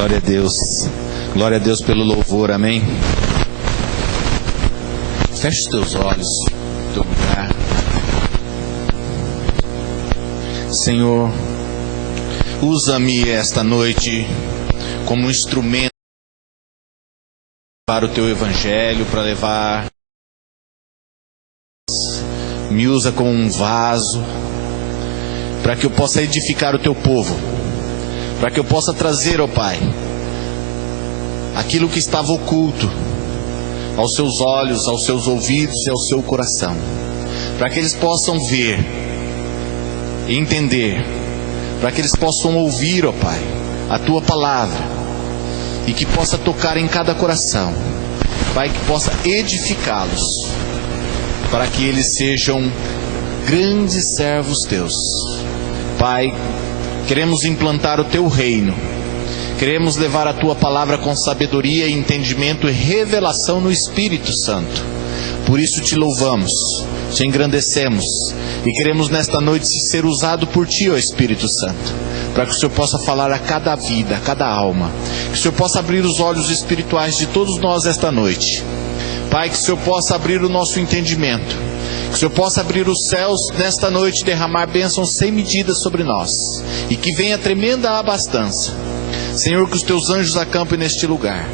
Glória a Deus. Glória a Deus pelo louvor, amém? Feche os teus olhos, teu lugar. Senhor, usa-me esta noite como um instrumento para o teu evangelho, para levar. Me usa como um vaso, para que eu possa edificar o teu povo, para que eu possa trazer, ó Pai, aquilo que estava oculto aos seus olhos, aos seus ouvidos e ao seu coração, para que eles possam ver e entender, para que eles possam ouvir, ó Pai, a tua palavra, e que possa tocar em cada coração, Pai, que possa edificá-los, para que eles sejam grandes servos teus. Pai, queremos implantar o teu reino, queremos levar a tua palavra com sabedoria, entendimento e revelação no Espírito Santo. Por isso te louvamos, te engrandecemos e queremos nesta noite ser usado por ti, ó Espírito Santo, para que o Senhor possa falar a cada vida, a cada alma, que o Senhor possa abrir os olhos espirituais de todos nós esta noite. Pai, que o Senhor possa abrir o nosso entendimento, que o Senhor possa abrir os céus nesta noite, derramar bênçãos sem medida sobre nós, e que venha tremenda abastança. Senhor, que os teus anjos acampem neste lugar,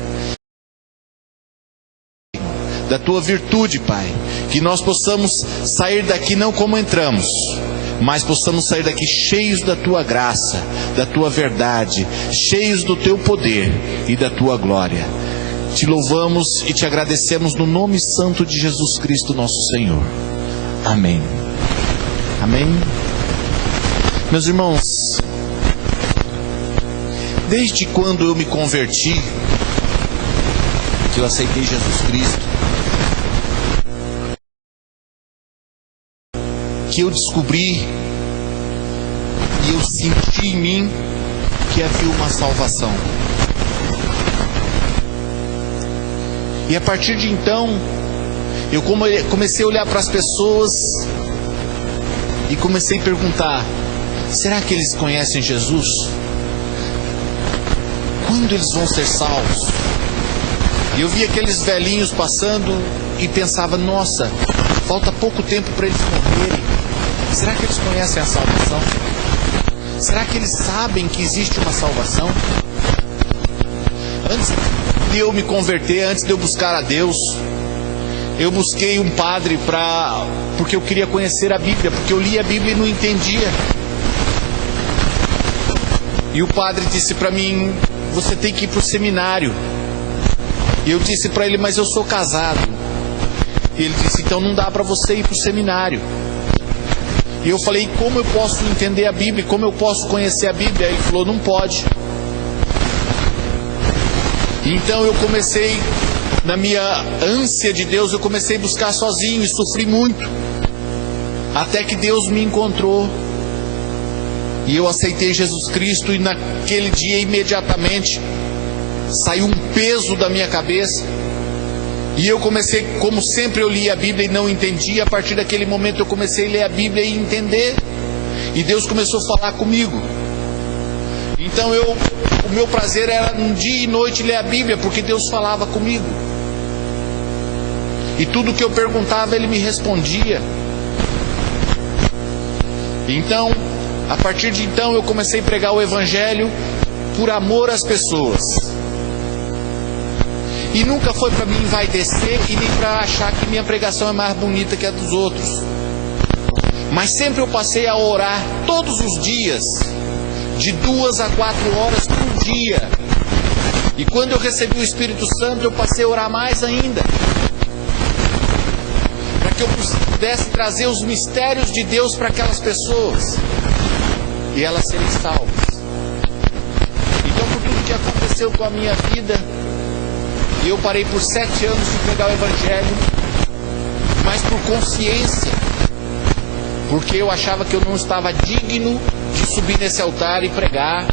da tua virtude, Pai, que nós possamos sair daqui não como entramos, mas possamos sair daqui cheios da tua graça, da tua verdade, cheios do teu poder e da tua glória. Te louvamos e te agradecemos no nome santo de Jesus Cristo, nosso Senhor. Amém. Amém. Meus irmãos, desde quando eu me converti, que eu aceitei Jesus Cristo, que eu descobri e eu senti em mim que havia uma salvação. E a partir de então, eu comecei a olhar para as pessoas e comecei a perguntar: será que eles conhecem Jesus? Quando eles vão ser salvos? E eu via aqueles velhinhos passando e pensava: nossa, falta pouco tempo para eles morrerem. Será que eles conhecem a salvação? Será que eles sabem que existe uma salvação? Antes de eu me converter, antes de eu buscar a Deus, eu busquei um padre porque eu queria conhecer a Bíblia, porque eu lia a Bíblia e não entendia. E o padre disse para mim: você tem que ir para o seminário. E eu disse para ele: mas eu sou casado. E ele disse: então não dá para você ir para o seminário. E eu falei: como eu posso entender a Bíblia? Como eu posso conhecer a Bíblia? Ele falou: não pode. Então eu comecei, na minha ânsia de Deus, eu comecei a buscar sozinho e sofri muito, até que Deus me encontrou e eu aceitei Jesus Cristo. E naquele dia, imediatamente, saiu um peso da minha cabeça e eu comecei, como sempre eu lia a Bíblia e não entendia, a partir daquele momento eu comecei a ler a Bíblia e entender, e Deus começou a falar comigo. Então o meu prazer era um dia e noite ler a Bíblia, porque Deus falava comigo. E tudo que eu perguntava, Ele me respondia. Então, a partir de então, eu comecei a pregar o Evangelho por amor às pessoas. E nunca foi para me envaidecer e nem para achar que minha pregação é mais bonita que a dos outros. Mas sempre eu passei a orar todos os dias, de 2 a 4 horas por dia. E quando eu recebi o Espírito Santo, eu passei a orar mais ainda, para que eu pudesse trazer os mistérios de Deus para aquelas pessoas e elas serem salvas. Então, por tudo que aconteceu com a minha vida, eu parei por 7 anos de pregar o Evangelho, mas por consciência, porque eu achava que eu não estava digno de subir nesse altar e pregar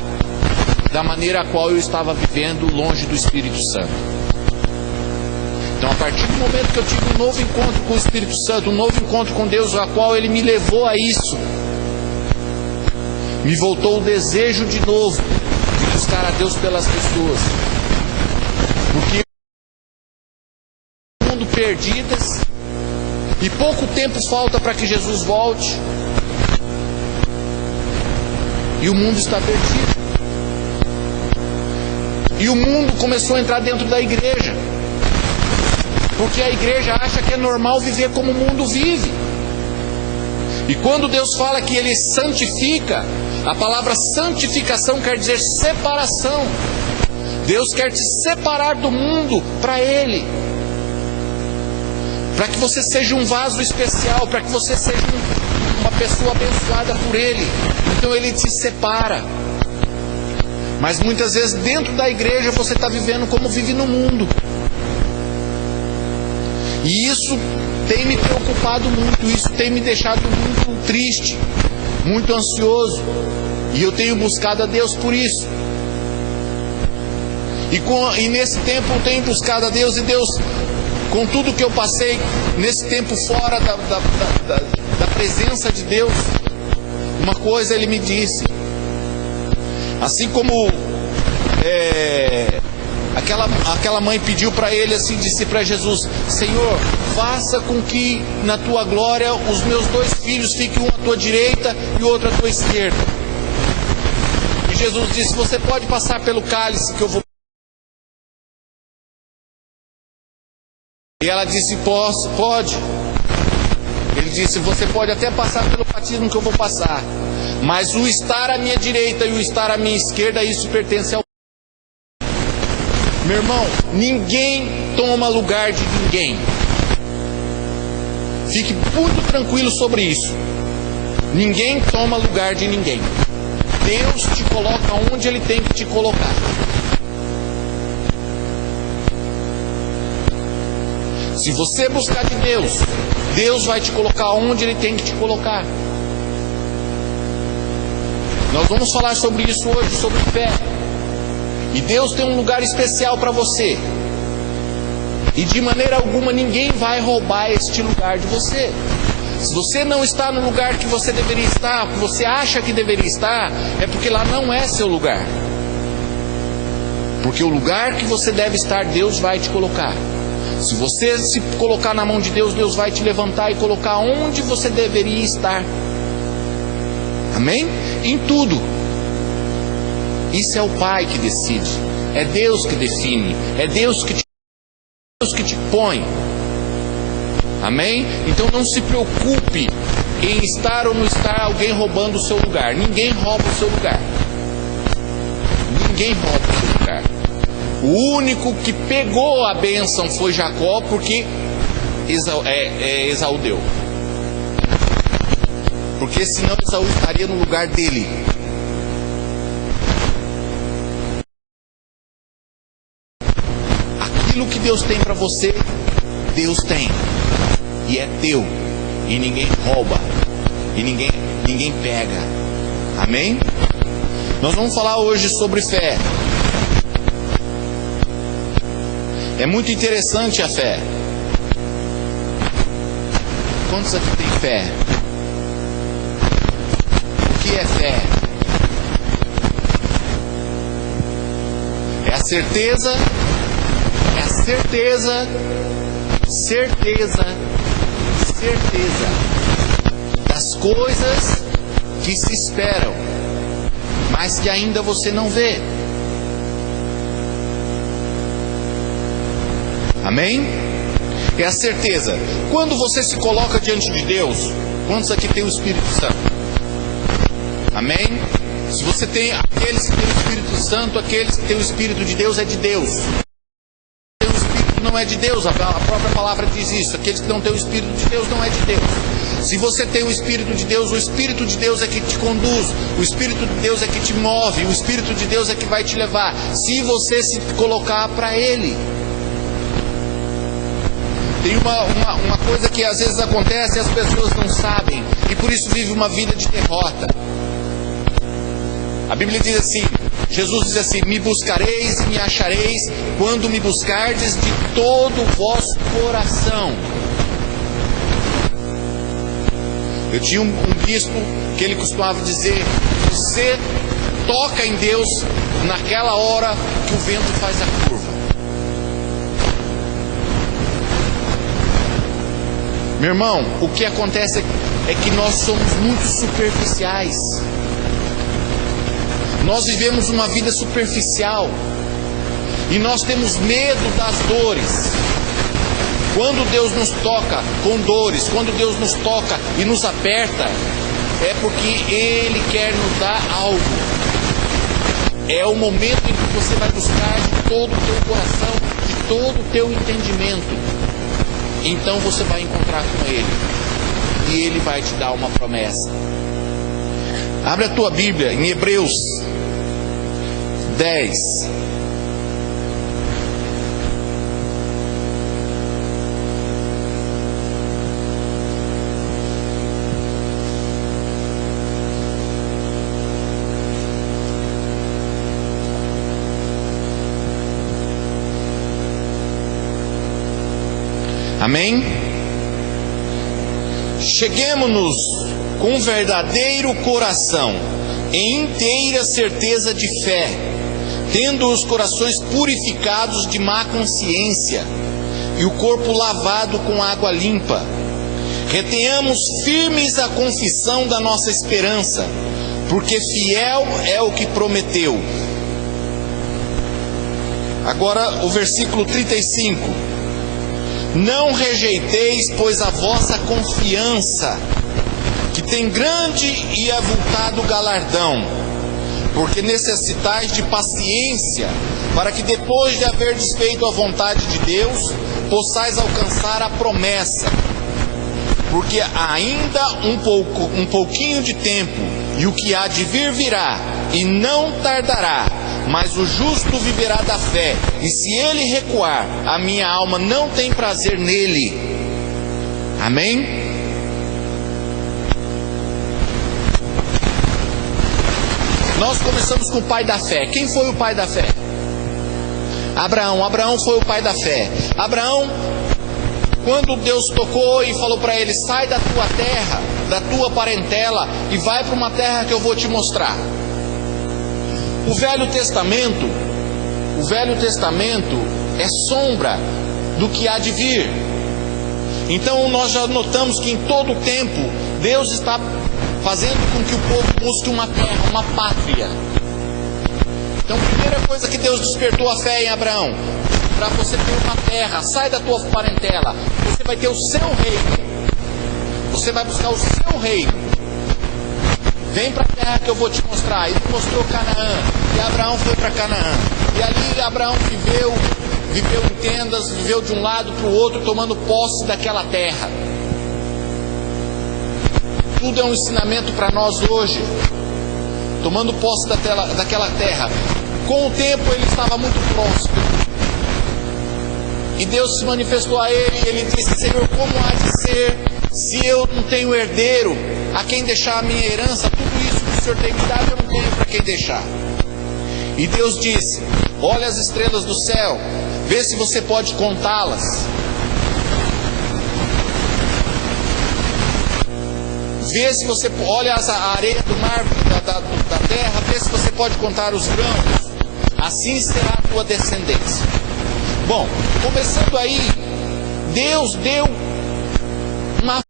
da maneira a qual eu estava vivendo longe do Espírito Santo. Então, a partir do momento que eu tive um novo encontro com o Espírito Santo, um novo encontro com Deus, a qual Ele me levou a isso, me voltou o desejo de novo de buscar a Deus pelas pessoas. Porque o mundo perdidas e pouco tempo falta para que Jesus volte. E o mundo está perdido. E o mundo começou a entrar dentro da igreja. Porque a igreja acha que é normal viver como o mundo vive. E quando Deus fala que Ele santifica, a palavra santificação quer dizer separação. Deus quer te separar do mundo para Ele. Para que você seja um vaso especial, para que você seja uma pessoa abençoada por Ele. Então Ele te separa. Mas muitas vezes dentro da igreja você está vivendo como vive no mundo. E isso tem me preocupado muito, isso tem me deixado muito triste, muito ansioso. E eu tenho buscado a Deus por isso. E nesse tempo eu tenho buscado a Deus, e Deus, com tudo que eu passei nesse tempo fora da presença de Deus, uma coisa Ele me disse. Assim como aquela mãe pediu para Ele, assim, disse para Jesus: Senhor, faça com que na Tua glória os meus 2 filhos fiquem um à Tua direita e o outro à Tua esquerda. E Jesus disse: você pode passar pelo cálice que eu vou. E ela disse: posso, pode. Ele disse: você pode até passar pelo batismo que eu vou passar, mas o estar à minha direita e o estar à minha esquerda, isso pertence ao... Meu irmão, ninguém toma lugar de ninguém. Fique muito tranquilo sobre isso. Ninguém toma lugar de ninguém. Deus te coloca onde Ele tem que te colocar. Se você buscar de Deus, Deus vai te colocar onde Ele tem que te colocar. Nós vamos falar sobre isso hoje, sobre fé. E Deus tem um lugar especial para você. E de maneira alguma ninguém vai roubar este lugar de você. Se você não está no lugar que você deveria estar, que você acha que deveria estar, é porque lá não é seu lugar. Porque o lugar que você deve estar, Deus vai te colocar. Se você se colocar na mão de Deus, Deus vai te levantar e colocar onde você deveria estar. Amém? Em tudo. Isso é o Pai que decide. É Deus que define. É Deus que te põe. Amém? Então não se preocupe em estar ou não estar alguém roubando o seu lugar. Ninguém rouba o seu lugar. Ninguém rouba o seu lugar. O único que pegou a bênção foi Jacó, porque Esaú deu. Porque senão Esaú estaria no lugar dele. Aquilo que Deus tem para você, Deus tem. E é teu. E ninguém rouba. E ninguém pega. Amém? Nós vamos falar hoje sobre fé. É muito interessante a fé. Quantos aqui tem fé? O que é fé? É a certeza das coisas que se esperam, mas que ainda você não vê. Amém? É a certeza. Quando você se coloca diante de Deus, quantos aqui tem o Espírito Santo? Amém? Se você tem aqueles que têm o Espírito Santo, aqueles que têm o Espírito de Deus, é de Deus. O Espírito não é de Deus, a própria palavra diz isso. Aqueles que não têm o Espírito de Deus não é de Deus. Se você tem o Espírito de Deus, o Espírito de Deus é que te conduz, o Espírito de Deus é que te move, o Espírito de Deus é que vai te levar, se você se colocar para Ele. Tem uma coisa que às vezes acontece e as pessoas não sabem, e por isso vive uma vida de derrota. A Bíblia diz assim, Jesus diz assim: me buscareis e me achareis quando me buscardes de todo o vosso coração. Eu tinha um bispo que ele costumava dizer: você toca em Deus naquela hora que o vento faz a curva. Meu irmão, o que acontece é que nós somos muito superficiais. Nós vivemos uma vida superficial. E nós temos medo das dores. Quando Deus nos toca com dores, quando Deus nos toca e nos aperta, é porque Ele quer nos dar algo. É o momento em que você vai buscar de todo o teu coração, de todo o teu entendimento. Então você vai encontrar com Ele. E Ele vai te dar uma promessa. Abre a tua Bíblia em Hebreus 10. Amém? Cheguemo-nos com um verdadeiro coração, em inteira certeza de fé, tendo os corações purificados de má consciência e o corpo lavado com água limpa. Retenhamos firmes a confissão da nossa esperança, porque fiel é o que prometeu. Agora o versículo 35. Não rejeiteis, pois, a vossa confiança, que tem grande e avultado galardão, porque necessitais de paciência, para que depois de haverdes feito a vontade de Deus, possais alcançar a promessa. Porque ainda um pouquinho de tempo, e o que há de vir virá, e não tardará. Mas o justo viverá da fé, e se ele recuar, a minha alma não tem prazer nele. Amém? Nós começamos com o pai da fé. Quem foi o pai da fé? Abraão. Abraão foi o pai da fé. Abraão, quando Deus tocou e falou para ele: sai da tua terra, da tua parentela, e vai para uma terra que eu vou te mostrar. O Velho Testamento é sombra do que há de vir. Então nós já notamos que em todo o tempo Deus está fazendo com que o povo busque uma terra, uma pátria. Então a primeira coisa que Deus despertou a fé em Abraão, para você ter uma terra, sai da tua parentela, você vai ter o seu reino, você vai buscar o seu reino. Vem para a terra que eu vou te mostrar. Ele mostrou Canaã, e Abraão foi para Canaã. E ali Abraão viveu em tendas, viveu de um lado para o outro, tomando posse daquela terra. Tudo é um ensinamento para nós hoje, tomando posse daquela terra. Com o tempo ele estava muito próximo. E Deus se manifestou a ele, e ele disse: Senhor, como há de ser se eu não tenho herdeiro a quem deixar a minha herança? Tudo isso que o Senhor tem me dado eu não tenho para quem deixar. E Deus disse: olha as estrelas do céu, vê se você pode contá-las. Vê se você olha a areia do mar, da terra, vê se você pode contar os grãos. Assim será a tua descendência. Bom, começando aí, Deus deu uma...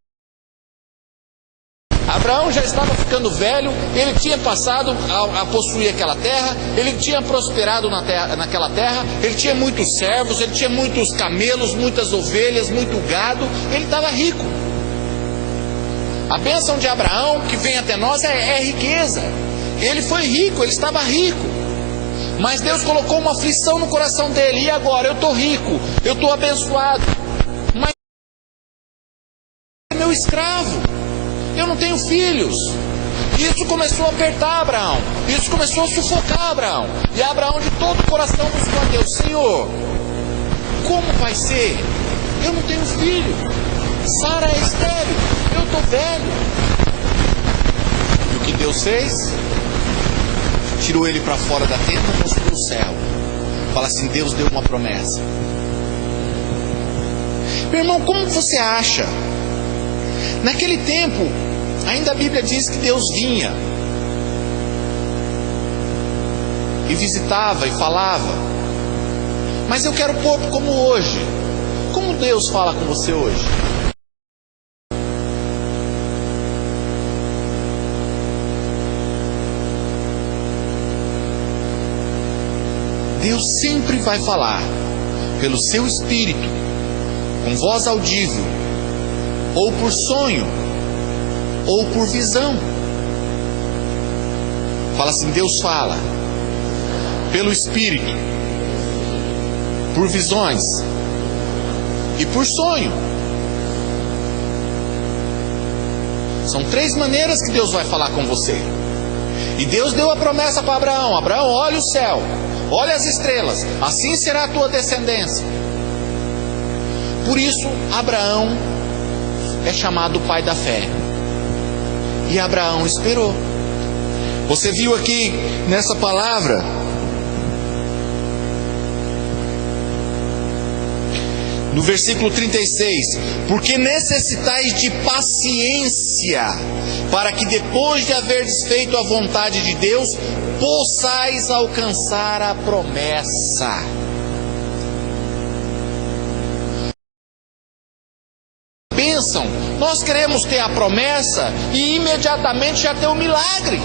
Abraão já estava ficando velho, ele tinha passado a possuir aquela terra, ele tinha prosperado naquela terra, ele tinha muitos servos, ele tinha muitos camelos, muitas ovelhas, muito gado, ele estava rico. A bênção de Abraão que vem até nós é riqueza. Ele foi rico, ele estava rico. Mas Deus colocou uma aflição no coração dele. E agora? Eu estou rico, eu estou abençoado, mas é meu escravo, eu não tenho filhos. Isso começou a apertar Abraão, isso começou a sufocar Abraão. E Abraão de todo o coração buscou a Deus: Senhor, como vai ser? Eu não tenho filho, Sara é estéril, eu estou velho. E o que Deus fez? Tirou ele para fora da tenda, mostrou o céu. Fala assim: Deus deu uma promessa. Meu irmão, como você acha? Naquele tempo, ainda a Bíblia diz que Deus vinha. e visitava e falava. Mas eu quero pôr como hoje. Como Deus fala com você hoje? Deus sempre vai falar pelo seu espírito, com voz audível, ou por sonho, ou por visão. Fala assim, Deus fala pelo espírito, por visões e por sonho. São 3 maneiras que Deus vai falar com você. E Deus deu a promessa para Abraão: Abraão, olha o céu, olha as estrelas, assim será a tua descendência. Por isso Abraão é chamado pai da fé. E Abraão esperou. Você viu aqui nessa palavra, no versículo 36, porque necessitais de paciência, para que depois de haverdes feito a vontade de Deus, possais alcançar a promessa. Pensam, nós queremos ter a promessa e imediatamente já ter o milagre.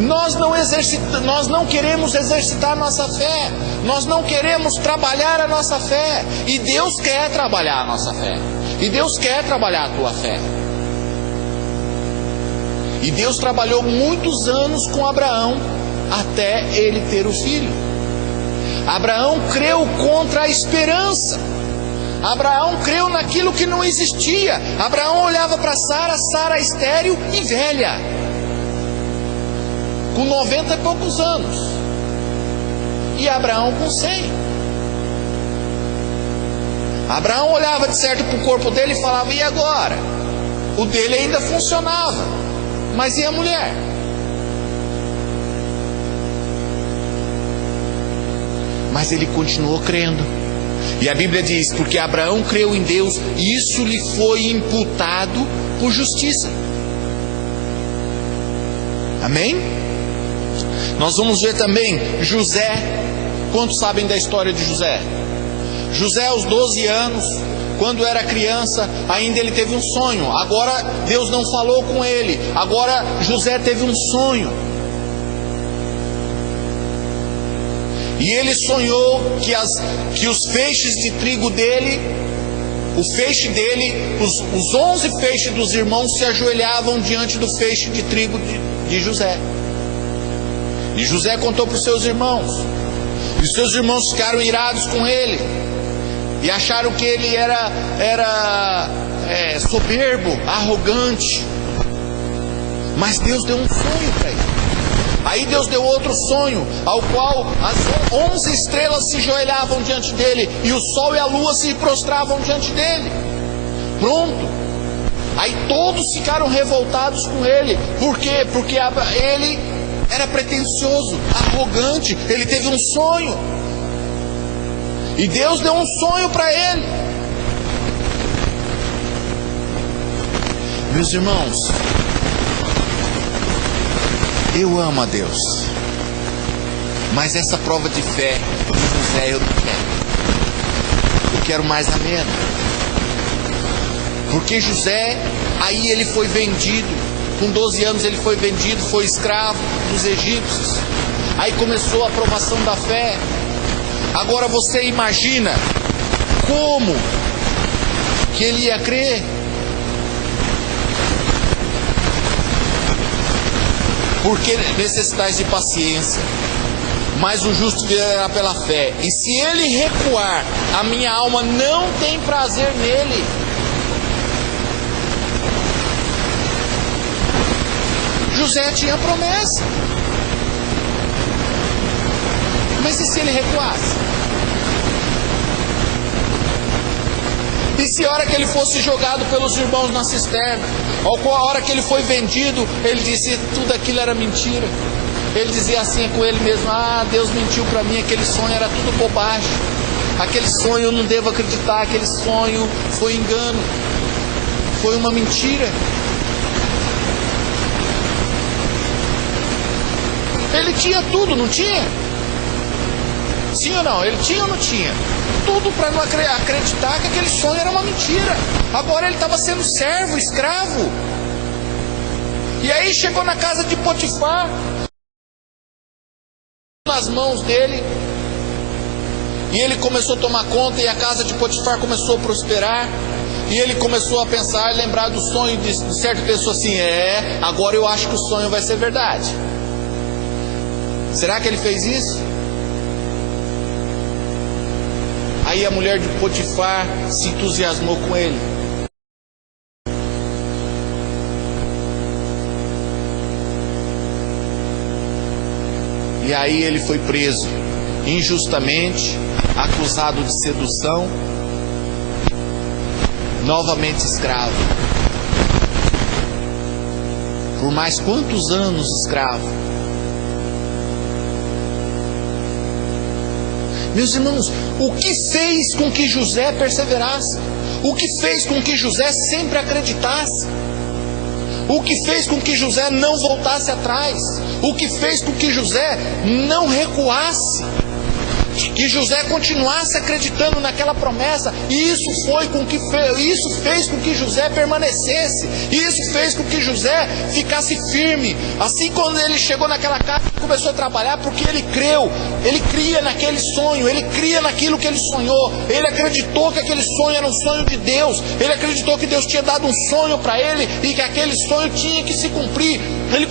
Nós não queremos exercitar a nossa fé. Nós não queremos trabalhar a nossa fé. E Deus quer trabalhar a nossa fé. E Deus quer trabalhar a tua fé. E Deus trabalhou muitos anos com Abraão até ele ter o filho. Abraão creu contra a esperança. Abraão creu naquilo que não existia. Abraão olhava para Sara, Sara estéril e velha, com 90 e poucos anos, e Abraão com 100. Abraão olhava de certo para o corpo dele e falava, e agora? O dele ainda funcionava, mas e a mulher? Mas ele continuou crendo. E a Bíblia diz, porque Abraão creu em Deus, e isso lhe foi imputado por justiça. Amém? Nós vamos ver também José. Quantos sabem da história de José? José, aos 12 anos, quando era criança, ainda ele teve um sonho. Agora Deus não falou com ele. Agora José teve um sonho. E ele sonhou que os feixes de trigo dele, o feixe dele, os 11 feixes dos irmãos se ajoelhavam diante do feixe de trigo de José. E José contou para os seus irmãos. E os seus irmãos ficaram irados com ele. E acharam que ele era soberbo, arrogante. Mas Deus deu um sonho para ele. Aí Deus deu outro sonho, ao qual as 11 estrelas se ajoelhavam diante dele, e o sol e a lua se prostravam diante dele. Pronto. Aí todos ficaram revoltados com ele. Por quê? Porque ele era pretensioso, arrogante. Ele teve um sonho. E Deus deu um sonho para ele. Meus irmãos, eu amo a Deus, mas essa prova de fé de José eu não quero. Eu quero mais ameno. Porque José, aí ele foi vendido. Com 12 anos ele foi vendido, foi escravo dos egípcios. Aí começou a provação da fé. Agora você imagina como que ele ia crer. Porque necessitais de paciência, mas o justo viverá pela fé. E se ele recuar, a minha alma não tem prazer nele. José tinha promessa. Mas e se ele recuasse? E se a hora que ele fosse jogado pelos irmãos na cisterna, ou a hora que ele foi vendido, ele disse tudo aquilo era mentira? Ele dizia assim com ele mesmo, Deus mentiu para mim, aquele sonho era tudo bobagem, aquele sonho eu não devo acreditar, aquele sonho foi engano, foi uma mentira. Ele tinha tudo, não tinha? Sim ou não? Ele tinha ou não tinha? Tudo para não acreditar que aquele sonho era uma mentira. Agora ele estava sendo servo, escravo. E aí chegou na casa de Potifar, nas mãos dele, e ele começou a tomar conta, e a casa de Potifar começou a prosperar. E ele começou a pensar, lembrar do sonho de certa pessoa assim, agora eu acho que o sonho vai ser verdade. Será que ele fez isso? Aí a mulher de Potifar se entusiasmou com ele. E aí ele foi preso, injustamente, acusado de sedução, novamente escravo. Por mais quantos anos escravo? Meus irmãos, o que fez com que José perseverasse? O que fez com que José sempre acreditasse? O que fez com que José não voltasse atrás? O que fez com que José não recuasse? Que José continuasse acreditando naquela promessa, e isso fez com que José permanecesse, isso fez com que José ficasse firme. Assim, quando ele chegou naquela casa, começou a trabalhar, porque ele creu, ele cria naquele sonho, ele cria naquilo que ele sonhou, ele acreditou que aquele sonho era um sonho de Deus, ele acreditou que Deus tinha dado um sonho para ele, e que aquele sonho tinha que se cumprir. Ele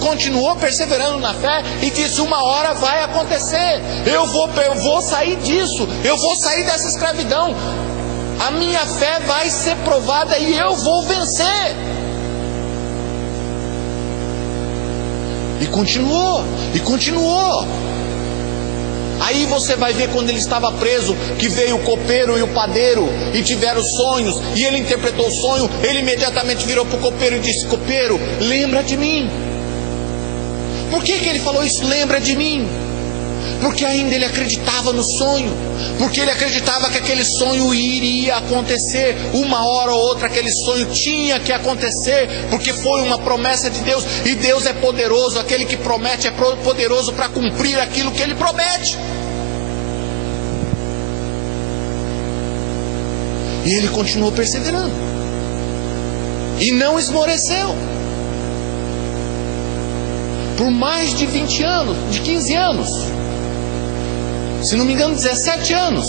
continuou perseverando na fé, e disse, uma hora vai acontecer, eu vou sair disso, eu vou sair dessa escravidão, a minha fé vai ser provada e eu vou vencer. E continuou. Aí você vai ver, quando ele estava preso, que veio o copeiro e o padeiro e tiveram sonhos, e ele interpretou o sonho. Ele imediatamente virou para o copeiro e disse, copeiro, lembra de mim. Por que ele falou isso, lembra de mim? Porque ainda ele acreditava no sonho, porque ele acreditava que aquele sonho iria acontecer, uma hora ou outra aquele sonho tinha que acontecer, porque foi uma promessa de Deus, e Deus é poderoso, aquele que promete é poderoso para cumprir aquilo que ele promete. E ele continuou perseverando, e não esmoreceu, por mais de 20 anos, de 15 anos, se não me engano 17 anos,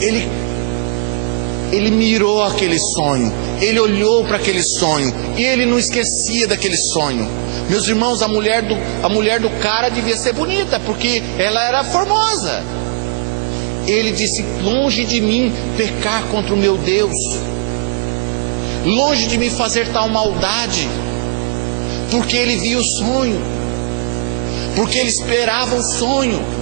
ele mirou aquele sonho, ele olhou para aquele sonho, e ele não esquecia daquele sonho. Meus irmãos, a mulher do cara devia ser bonita, porque ela era formosa. Ele disse, longe de mim pecar contra o meu Deus, longe de mim fazer tal maldade, porque ele via o sonho, porque ele esperava o sonho.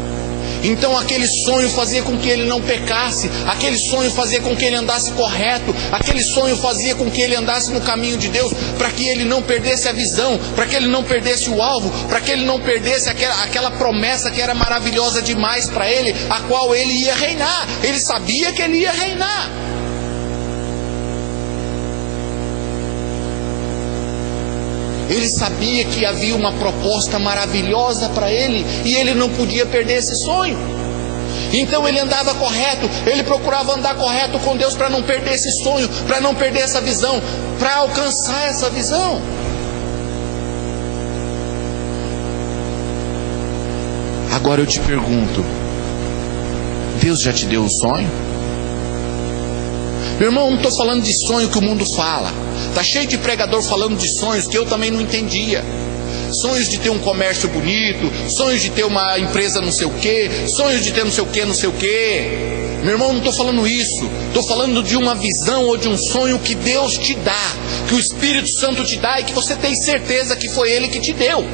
Então aquele sonho fazia com que ele não pecasse, aquele sonho fazia com que ele andasse correto, aquele sonho fazia com que ele andasse no caminho de Deus, para que ele não perdesse a visão, para que ele não perdesse o alvo, para que ele não perdesse aquela promessa que era maravilhosa demais para ele, a qual ele ia reinar. Ele sabia que ele ia reinar. Ele sabia que havia uma proposta maravilhosa para ele, e ele não podia perder esse sonho. Então ele andava correto, ele procurava andar correto com Deus para não perder esse sonho, para não perder essa visão, para alcançar essa visão. Agora eu te pergunto, Deus já te deu o sonho? Meu irmão, não estou falando de sonho que o mundo fala. Está cheio de pregador falando de sonhos que eu também não entendia. Sonhos de ter um comércio bonito, sonhos de ter uma empresa não sei o quê, sonhos de ter não sei o quê, não sei o quê. Meu irmão, não estou falando isso. Estou falando de uma visão ou de um sonho que Deus te dá, que o Espírito Santo te dá, e que você tem certeza que foi Ele que te deu.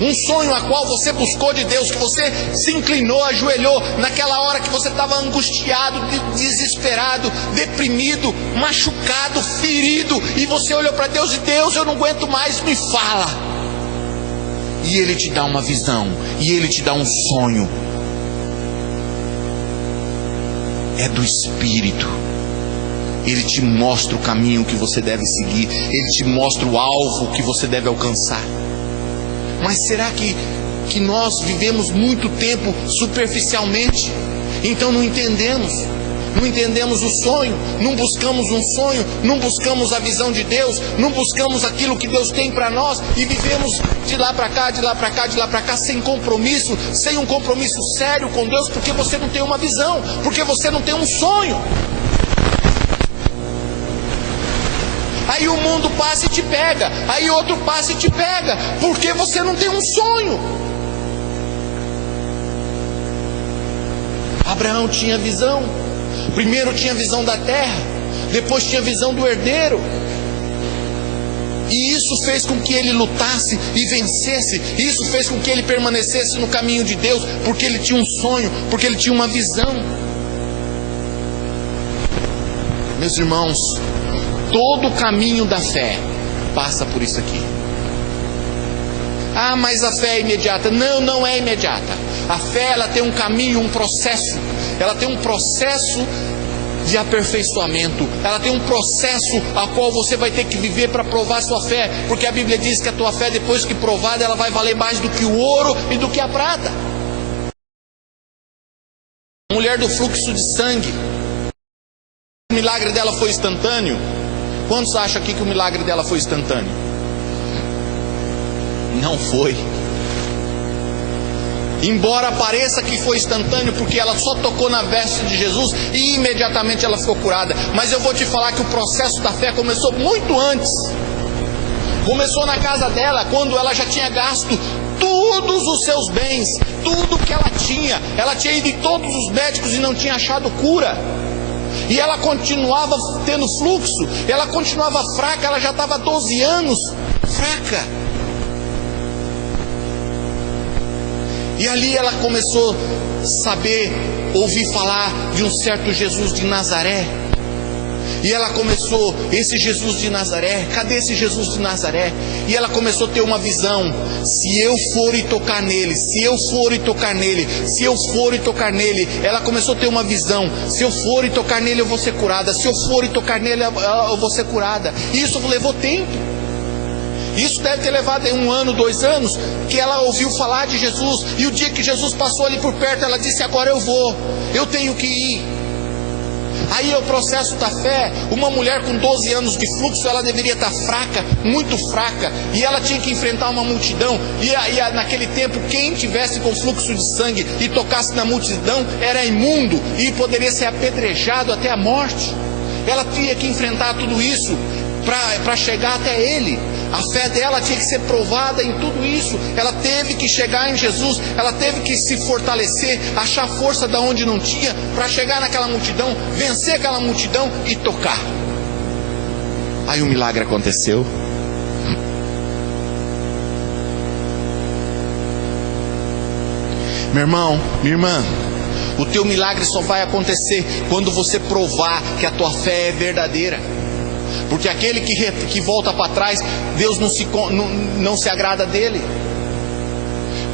Um sonho a qual você buscou de Deus, que você se inclinou, ajoelhou, naquela hora que você estava angustiado, desesperado, deprimido, machucado, ferido, e você olhou para Deus e, Deus, eu não aguento mais, me fala. E Ele te dá uma visão, e Ele te dá um sonho. É do Espírito. Ele te mostra o caminho que você deve seguir. Ele te mostra o alvo que você deve alcançar. Mas será que nós vivemos muito tempo superficialmente? Então não entendemos o sonho, não buscamos um sonho, não buscamos a visão de Deus, não buscamos aquilo que Deus tem para nós, e vivemos de lá para cá, de lá para cá, de lá para cá, sem compromisso, sem um compromisso sério com Deus, porque você não tem uma visão, porque você não tem um sonho. Aí o mundo passa e te pega, aí outro passa e te pega, porque você não tem um sonho. Abraão tinha visão. Primeiro tinha visão da terra, depois tinha visão do herdeiro. E isso fez com que ele lutasse e vencesse. Isso fez com que ele permanecesse no caminho de Deus, porque ele tinha um sonho, porque ele tinha uma visão. Meus irmãos, todo o caminho da fé passa por isso aqui. Ah, mas a fé é imediata. Não, não é imediata. A fé, ela tem um caminho, um processo. Ela tem um processo de aperfeiçoamento. Ela tem um processo a qual você vai ter que viver para provar a sua fé. Porque a Bíblia diz que a tua fé, depois que provada, ela vai valer mais do que o ouro e do que a prata. A mulher do fluxo de sangue, o milagre dela foi instantâneo. Quantos acham aqui que o milagre dela foi instantâneo? Não foi. Embora pareça que foi instantâneo, porque ela só tocou na veste de Jesus e imediatamente ela ficou curada. Mas eu vou te falar que o processo da fé começou muito antes. Começou na casa dela, quando ela já tinha gasto todos os seus bens, tudo que ela tinha. Ela tinha ido em todos os médicos e não tinha achado cura. E ela continuava tendo fluxo, ela continuava fraca, ela já estava há 12 anos fraca. E ali ela começou a saber, ouvir falar de um certo Jesus de Nazaré. E ela começou, esse Jesus de Nazaré, cadê esse Jesus de Nazaré? E ela começou a ter uma visão: se eu for e tocar nele, se eu for e tocar nele, se eu for e tocar nele. Ela começou a ter uma visão: se eu for e tocar nele eu vou ser curada, se eu for e tocar nele eu vou ser curada. E isso levou tempo. Isso deve ter levado 1 ano, 2 anos, que ela ouviu falar de Jesus. E o dia que Jesus passou ali por perto, ela disse: agora eu vou, eu tenho que ir. Aí é o processo da fé. Uma mulher com 12 anos de fluxo, ela deveria estar fraca, muito fraca, e ela tinha que enfrentar uma multidão. E naquele tempo, quem tivesse com fluxo de sangue e tocasse na multidão era imundo e poderia ser apedrejado até a morte. Ela tinha que enfrentar tudo isso para chegar até ele. A fé dela tinha que ser provada em tudo isso. Ela teve que chegar em Jesus, ela teve que se fortalecer, achar força da onde não tinha, para chegar naquela multidão, vencer aquela multidão e tocar. Aí o milagre aconteceu. Meu irmão, minha irmã, o teu milagre só vai acontecer quando você provar que a tua fé é verdadeira. Porque aquele que volta para trás, Deus não se agrada dele.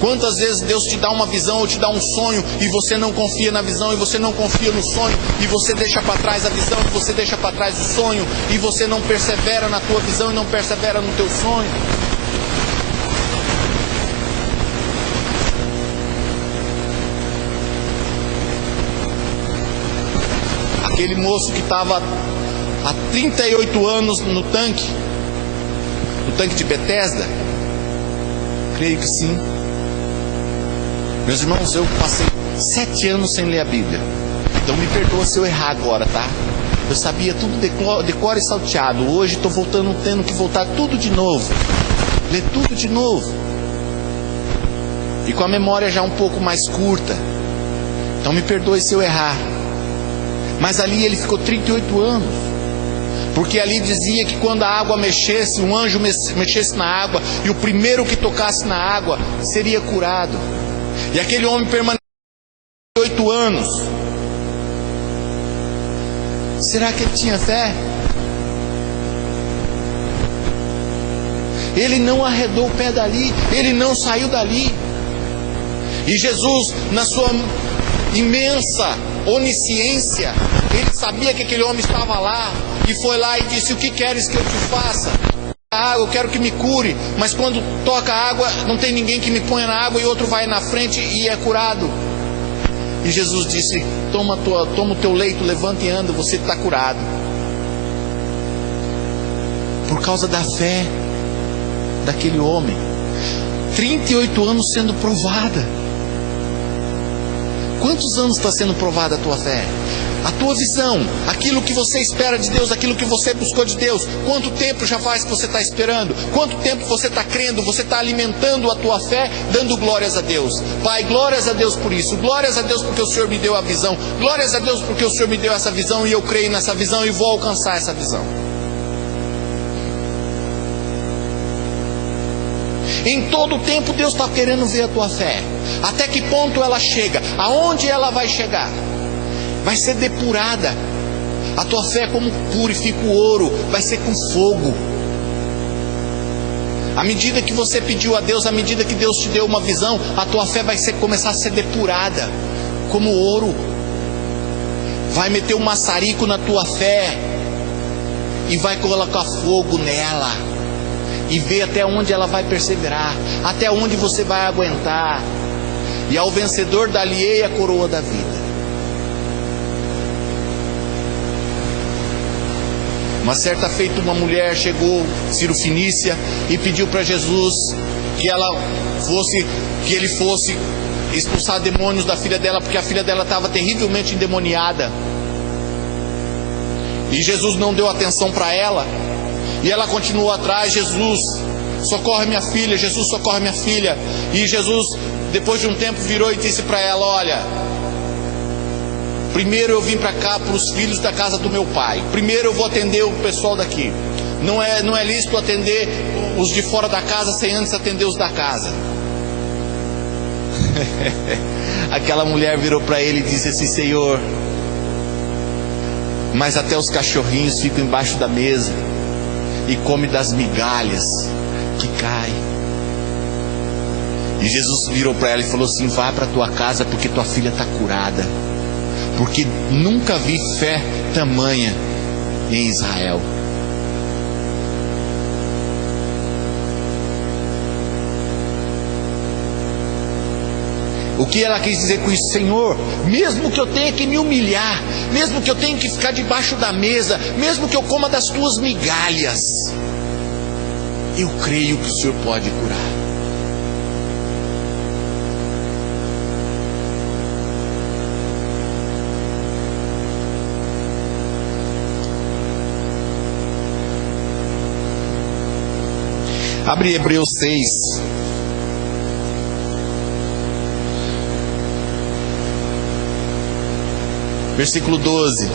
Quantas vezes Deus te dá uma visão ou te dá um sonho e você não confia na visão, e você não confia no sonho, e você deixa para trás a visão, e você deixa para trás o sonho, e você não persevera na tua visão e não persevera no teu sonho. Aquele moço que estava há 38 anos no tanque de Betesda, creio que sim. Meus irmãos, eu passei 7 anos sem ler a Bíblia, então me perdoa se eu errar agora, tá? Eu sabia tudo de cor e salteado. Hoje estou tendo que voltar tudo de novo, ler tudo de novo, e com a memória já um pouco mais curta. Então me perdoe se eu errar. Mas ali ele ficou 38 anos. Porque ali dizia que quando a água mexesse, um anjo mexesse na água, e o primeiro que tocasse na água seria curado. E aquele homem permaneceu 8 anos. Será que ele tinha fé? Ele não arredou o pé dali, ele não saiu dali. E Jesus, na sua imensa onisciência. Ele sabia que aquele homem estava lá e foi lá e disse: o que queres que eu te faça? A água, eu quero que me cure. Mas quando toca a água, não tem ninguém que me ponha na água, e outro vai na frente e é curado. E Jesus disse: toma o teu leito, levanta e anda, você está curado. Por causa da fé daquele homem. 38 anos sendo provada. Quantos anos está sendo provada a tua fé? A tua visão, aquilo que você espera de Deus, aquilo que você buscou de Deus. Quanto tempo já faz que você está esperando? Quanto tempo você está crendo? Você está alimentando a tua fé, dando glórias a Deus. Pai, glórias a Deus por isso. Glórias a Deus porque o Senhor me deu a visão. Glórias a Deus porque o Senhor me deu essa visão e eu creio nessa visão e vou alcançar essa visão. Em todo o tempo Deus está querendo ver a tua fé. Até que ponto ela chega? Aonde ela vai chegar? Vai ser depurada. A tua fé, como purifica o ouro, vai ser com fogo. À medida que você pediu a Deus, à medida que Deus te deu uma visão, a tua fé vai começar a ser depurada, como ouro. Vai meter um maçarico na tua fé e vai colocar fogo nela. E ver até onde ela vai perseverar, até onde você vai aguentar. E ao vencedor dar-lhe-ei a coroa da vida. Uma certa feita, uma mulher chegou, Cirofenícia, e pediu para Jesus que ele fosse expulsar demônios da filha dela, porque a filha dela estava terrivelmente endemoniada. E Jesus não deu atenção para ela. E ela continuou atrás: Jesus, socorre minha filha, Jesus, socorre minha filha. E Jesus, depois de um tempo, virou e disse para ela: olha, primeiro eu vim para cá para os filhos da casa do meu pai. Primeiro eu vou atender o pessoal daqui. Não é lícito atender os de fora da casa sem antes atender os da casa. Aquela mulher virou para ele e disse assim: Senhor, mas até os cachorrinhos ficam embaixo da mesa e come das migalhas que caem. E Jesus virou para ela e falou assim: vá para tua casa, porque tua filha está curada. Porque nunca vi fé tamanha em Israel. O que ela quis dizer com isso? Senhor, mesmo que eu tenha que me humilhar, mesmo que eu tenha que ficar debaixo da mesa, mesmo que eu coma das tuas migalhas, eu creio que o Senhor pode curar. Abre Hebreus 6. Versículo 12.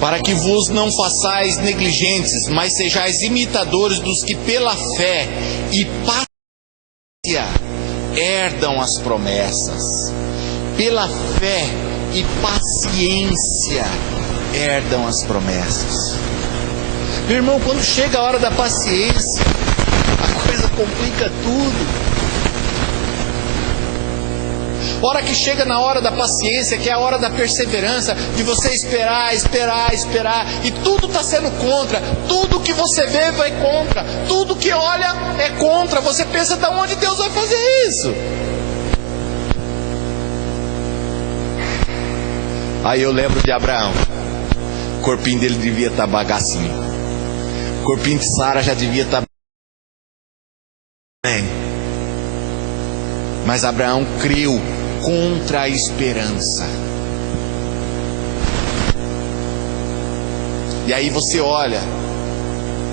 Para que vos não façais negligentes, mas sejais imitadores dos que pela fé e paciência herdam as promessas. Pela fé e paciência herdam as promessas. Meu irmão, quando chega a hora da paciência, a coisa complica tudo. Hora que chega na hora da paciência, que é a hora da perseverança, de você esperar, e tudo está sendo contra, tudo que você vê vai contra, tudo que olha é contra. Você pensa: de onde Deus vai fazer isso? Aí eu lembro de Abraão. O corpinho dele devia estar bagacinho. O corpinho de Sara já devia estar bem. Mas Abraão creu contra a esperança. E aí você olha,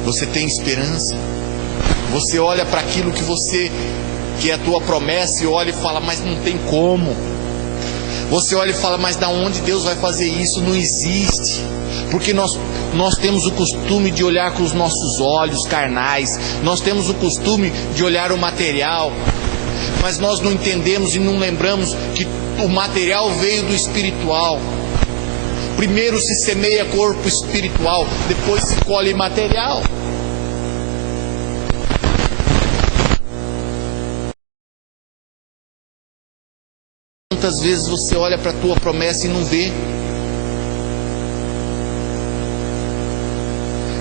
você tem esperança. Você olha para aquilo que é a tua promessa, e olha e fala: mas não tem como. Você olha e fala: mas da onde Deus vai fazer isso? Não existe. Porque nós temos o costume de olhar com os nossos olhos carnais. Nós temos o costume de olhar o material. Mas nós não entendemos e não lembramos que o material veio do espiritual. Primeiro se semeia corpo espiritual, depois se colhe material. Quantas vezes você olha para a tua promessa e não vê?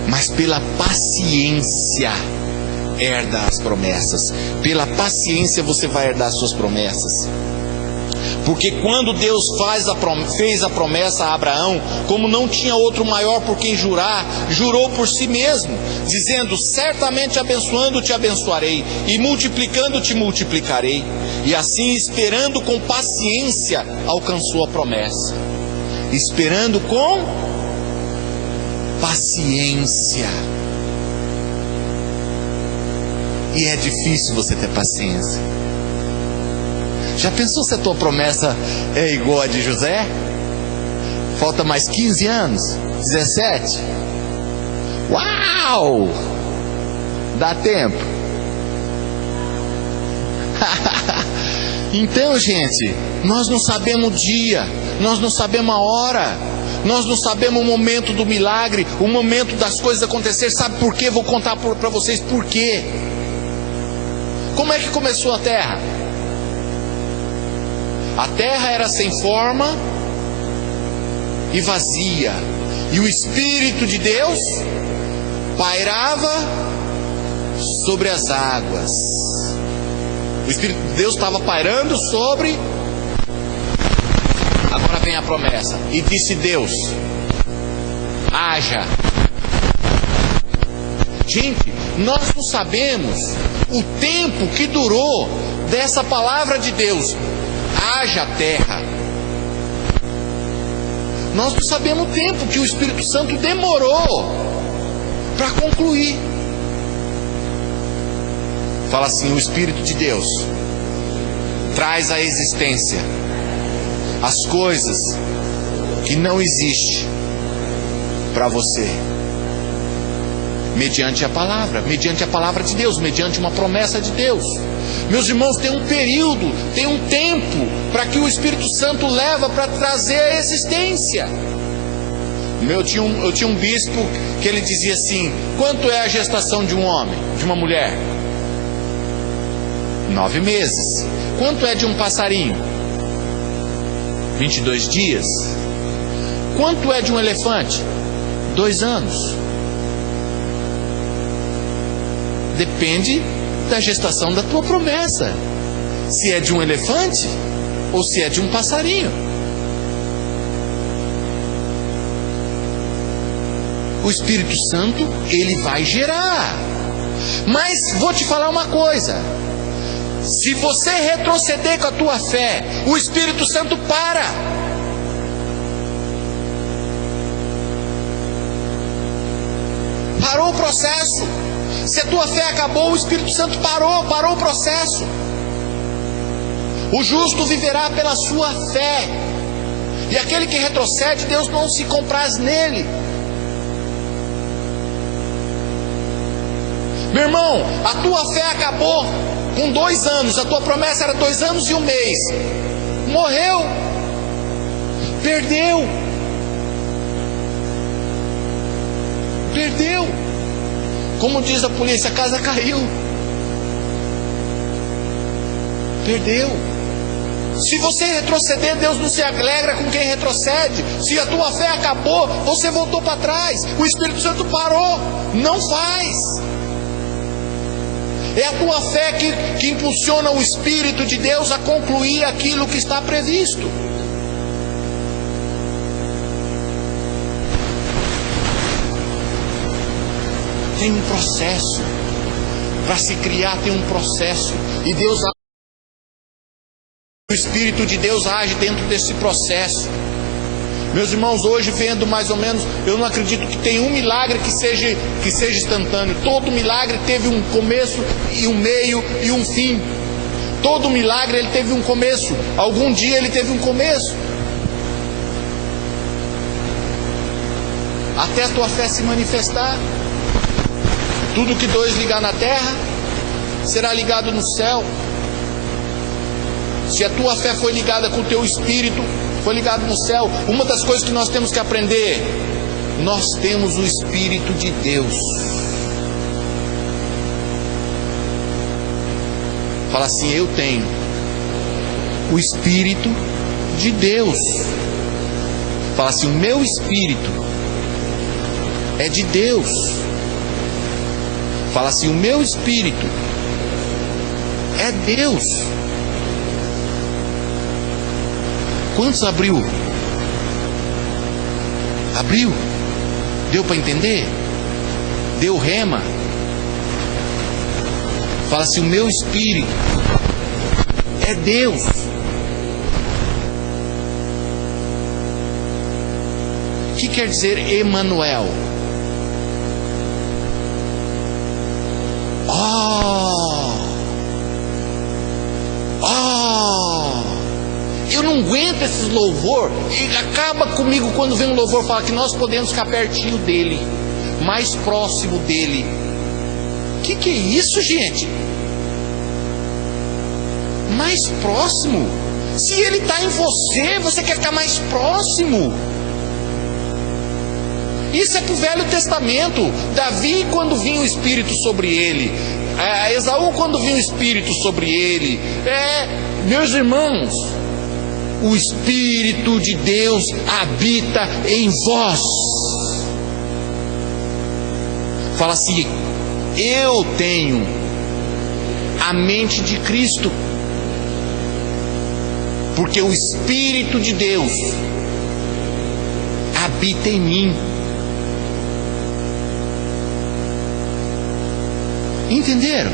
Mas pela paciência herda as promessas. Pela paciência você vai herdar as suas promessas. Porque quando Deus fez a promessa a Abraão, como não tinha outro maior por quem jurar, jurou por si mesmo, dizendo: certamente abençoando te abençoarei, e multiplicando te multiplicarei. E assim, esperando com paciência, alcançou a promessa. Esperando com paciência. E é difícil você ter paciência. Já pensou se a tua promessa é igual a de José? Falta mais 15 anos? 17? Uau! Dá tempo. Então, gente, nós não sabemos o dia, nós não sabemos a hora, nós não sabemos o momento do milagre, o momento das coisas acontecer. Sabe por quê? Vou contar para vocês por quê. Como é que começou a terra? A terra era sem forma e vazia, e o Espírito de Deus pairava sobre as águas. O Espírito de Deus estava pairando sobre. Agora vem a promessa: e disse Deus: haja. Gente, nós não sabemos o tempo que durou dessa palavra de Deus: haja terra. Nós não sabemos o tempo que o Espírito Santo demorou para concluir. Fala assim: o Espírito de Deus traz à existência as coisas que não existem para você, mediante a palavra de Deus, mediante uma promessa de Deus. Meus irmãos, tem um período, tem um tempo para que o Espírito Santo leva para trazer a existência. Eu tinha um bispo que ele dizia assim: quanto é a gestação de um homem, de uma mulher? 9 meses. Quanto é de um passarinho? 22 dias. Quanto é de um elefante? 2 anos. Depende da gestação da tua promessa, se é de um elefante ou se é de um passarinho. O Espírito Santo, ele vai gerar. Mas vou te falar uma coisa: se você retroceder com a tua fé, o Espírito Santo para. Parou o processo. Se a tua fé acabou, o Espírito Santo parou o processo. O justo viverá pela sua fé. E aquele que retrocede, Deus não se compraz nele. Meu irmão, a tua fé acabou com 2 anos. A tua promessa era 2 anos e 1 mês. Morreu. Perdeu. Como diz a polícia, a casa caiu. Perdeu. Se você retroceder, Deus não se alegra com quem retrocede. Se a tua fé acabou, você voltou para trás. O Espírito Santo parou. Não faz. É a tua fé que impulsiona o Espírito de Deus a concluir aquilo que está previsto. Tem um processo. Para se criar tem um processo. E Deus, o Espírito de Deus age dentro desse processo. Meus irmãos, hoje vendo mais ou menos, eu não acredito que tem um milagre que seja instantâneo. Todo milagre teve um começo e um meio e um fim. Todo milagre ele teve um começo. Algum dia ele teve um começo. Até a tua fé se manifestar. Tudo que 2 ligar na terra será ligado no céu. Se a tua fé foi ligada com o teu espírito, foi ligado no céu. Uma das coisas que nós temos que aprender: nós temos o Espírito de Deus. Fala assim: eu tenho o Espírito de Deus. Fala assim: o meu espírito é de Deus. Fala assim: o meu espírito é Deus. Quantos abriu? Abriu? Deu para entender? Deu rema? Fala assim: o meu espírito é Deus. O que quer dizer Emanuel? Eu não aguento esses louvor. E acaba comigo quando vem um louvor fala que nós podemos ficar pertinho dele, mais próximo dele. Que é isso, gente? Mais próximo? Se ele está em você, você quer ficar mais próximo. Isso é para o Velho Testamento. Davi, quando vinha o Espírito sobre ele, Esaú, quando vinha o Espírito sobre ele, meus irmãos, o Espírito de Deus habita em vós. Fala assim: eu tenho a mente de Cristo, porque o Espírito de Deus habita em mim. Entenderam?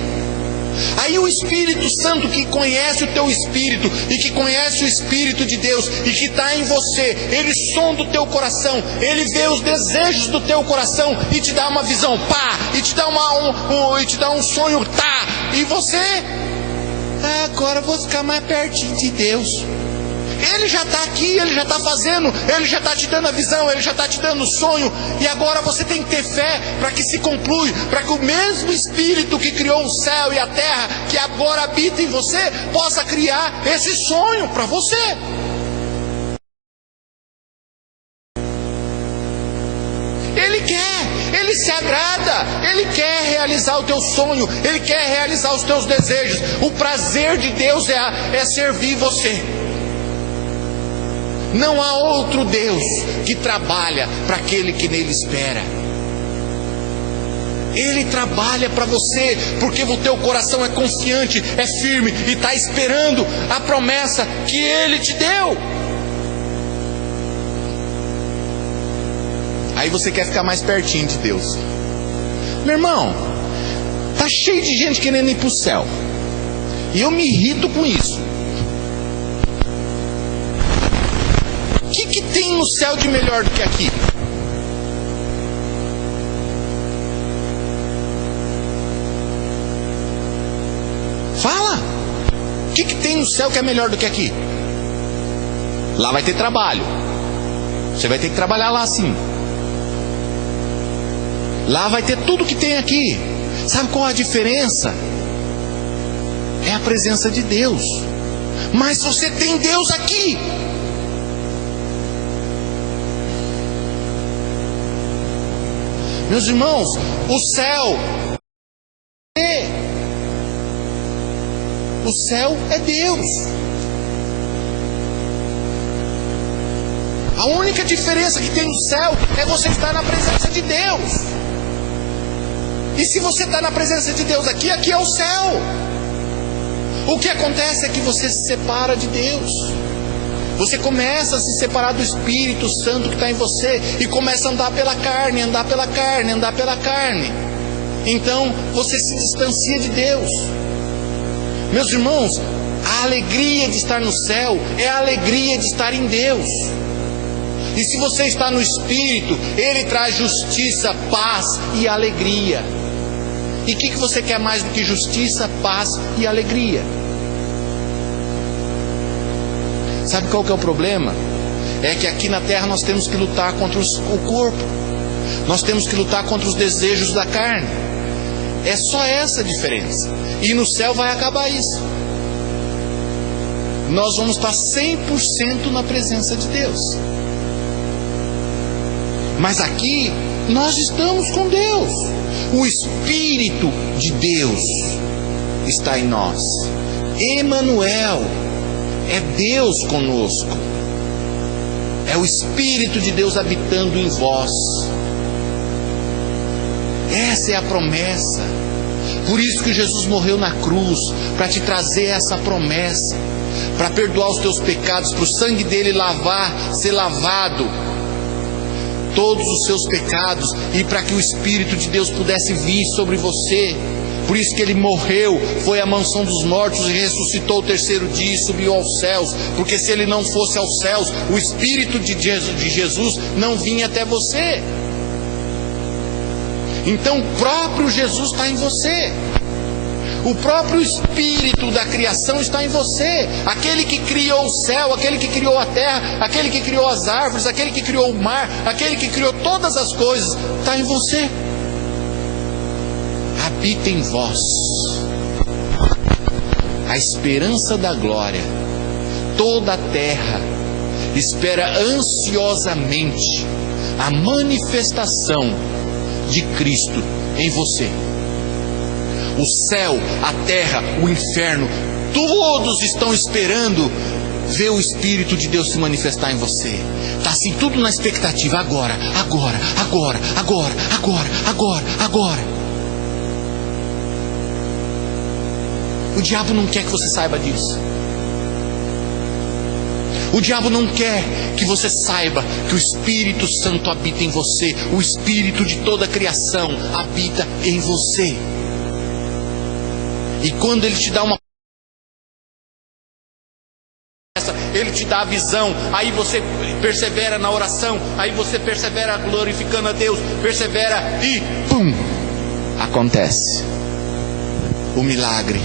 Aí o Espírito Santo, que conhece o teu espírito e que conhece o Espírito de Deus e que está em você, ele sonda o teu coração, ele vê os desejos do teu coração e te dá uma visão, pá, e te dá um sonho, tá, e você, agora eu vou ficar mais pertinho de Deus. Ele já está aqui, ele já está fazendo, ele já está te dando a visão, ele já está te dando o sonho. E agora você tem que ter fé para que se conclui, para que o mesmo Espírito que criou o céu e a terra, que agora habita em você, possa criar esse sonho para você. Ele quer, ele se agrada, ele quer realizar o teu sonho, ele quer realizar os teus desejos. O prazer de Deus é servir você. Não há outro Deus que trabalha para aquele que nele espera. Ele trabalha para você, porque o teu coração é confiante, é firme e está esperando a promessa que Ele te deu. Aí você quer ficar mais pertinho de Deus. Meu irmão, tá cheio de gente querendo ir para o céu, e eu me irrito com isso. O que tem no céu de melhor do que aqui? Fala! O que tem no céu que é melhor do que aqui? Lá vai ter trabalho. Você vai ter que trabalhar lá sim. Lá vai ter tudo que tem aqui. Sabe qual a diferença? É a presença de Deus. Mas você tem Deus aqui. Meus irmãos, o céu é Deus. A única diferença que tem no céu é você estar na presença de Deus. E se você está na presença de Deus aqui é o céu. O que acontece é que você se separa de Deus. Você começa a se separar do Espírito Santo que está em você e começa a andar pela carne, andar pela carne, andar pela carne. Então você se distancia de Deus. Meus irmãos, a alegria de estar no céu é a alegria de estar em Deus. E se você está no Espírito, Ele traz justiça, paz e alegria. E o que você quer mais do que justiça, paz e alegria? Sabe qual que é o problema? É que aqui na terra nós temos que lutar contra o corpo. Nós temos que lutar contra os desejos da carne. É só essa a diferença. E no céu vai acabar isso. Nós vamos estar 100% na presença de Deus. Mas aqui nós estamos com Deus. O Espírito de Deus está em nós. Emanuel. é Deus conosco. É o Espírito de Deus habitando em vós. Essa é a promessa. Por isso que Jesus morreu na cruz, para te trazer essa promessa, para perdoar os teus pecados, para o sangue dele ser lavado todos os seus pecados, e para que o Espírito de Deus pudesse vir sobre você. Por isso que ele morreu, foi à mansão dos mortos e ressuscitou o terceiro dia e subiu aos céus. Porque se ele não fosse aos céus, o Espírito de Jesus não vinha até você. Então o próprio Jesus está em você. O próprio Espírito da criação está em você. Aquele que criou o céu, aquele que criou a terra, aquele que criou as árvores, aquele que criou o mar, aquele que criou todas as coisas, está em você. Habita em vós a esperança da glória. Toda a terra espera ansiosamente a manifestação de Cristo em você. O céu, a terra, o inferno, todos estão esperando ver o Espírito de Deus se manifestar em você. Está assim tudo na expectativa. Agora. O diabo não quer que você saiba disso. O diabo não quer que você saiba que o Espírito Santo habita em você. O Espírito de toda a criação habita em você. E quando ele te dá uma, ele te dá a visão, aí você persevera na oração, aí você persevera glorificando a Deus, persevera e pum, acontece o milagre.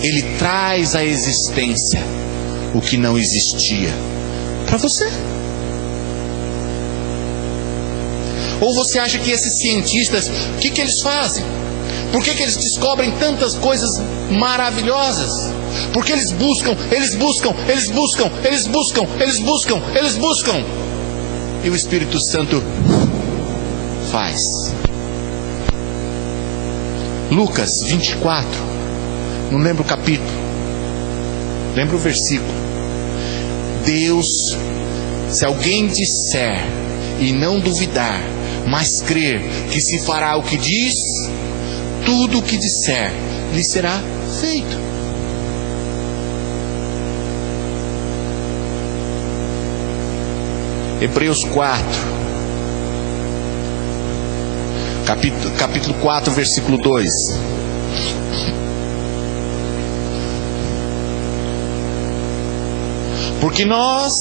Ele traz à existência o que não existia para você. Ou você acha que esses cientistas, o que eles fazem? Por que eles descobrem tantas coisas maravilhosas? Porque eles buscam. E o Espírito Santo faz. Lucas 24, não lembro o capítulo, lembro o versículo. Deus, se alguém disser e não duvidar, mas crer que se fará o que diz, tudo o que disser lhe será feito. Hebreus 4, capítulo 4, versículo 2. Porque nós,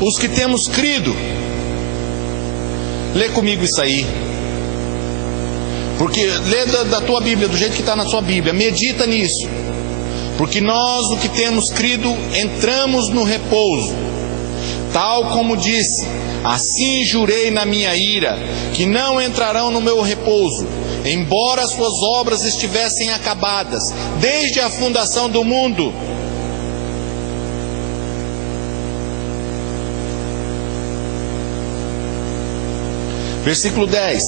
os que temos crido, lê comigo isso aí. Porque lê da tua Bíblia, do jeito que está na sua Bíblia, medita nisso. Porque nós, o que temos crido, entramos no repouso. Tal como disse, assim jurei na minha ira, que não entrarão no meu repouso, embora suas obras estivessem acabadas, desde a fundação do mundo. Versículo 10.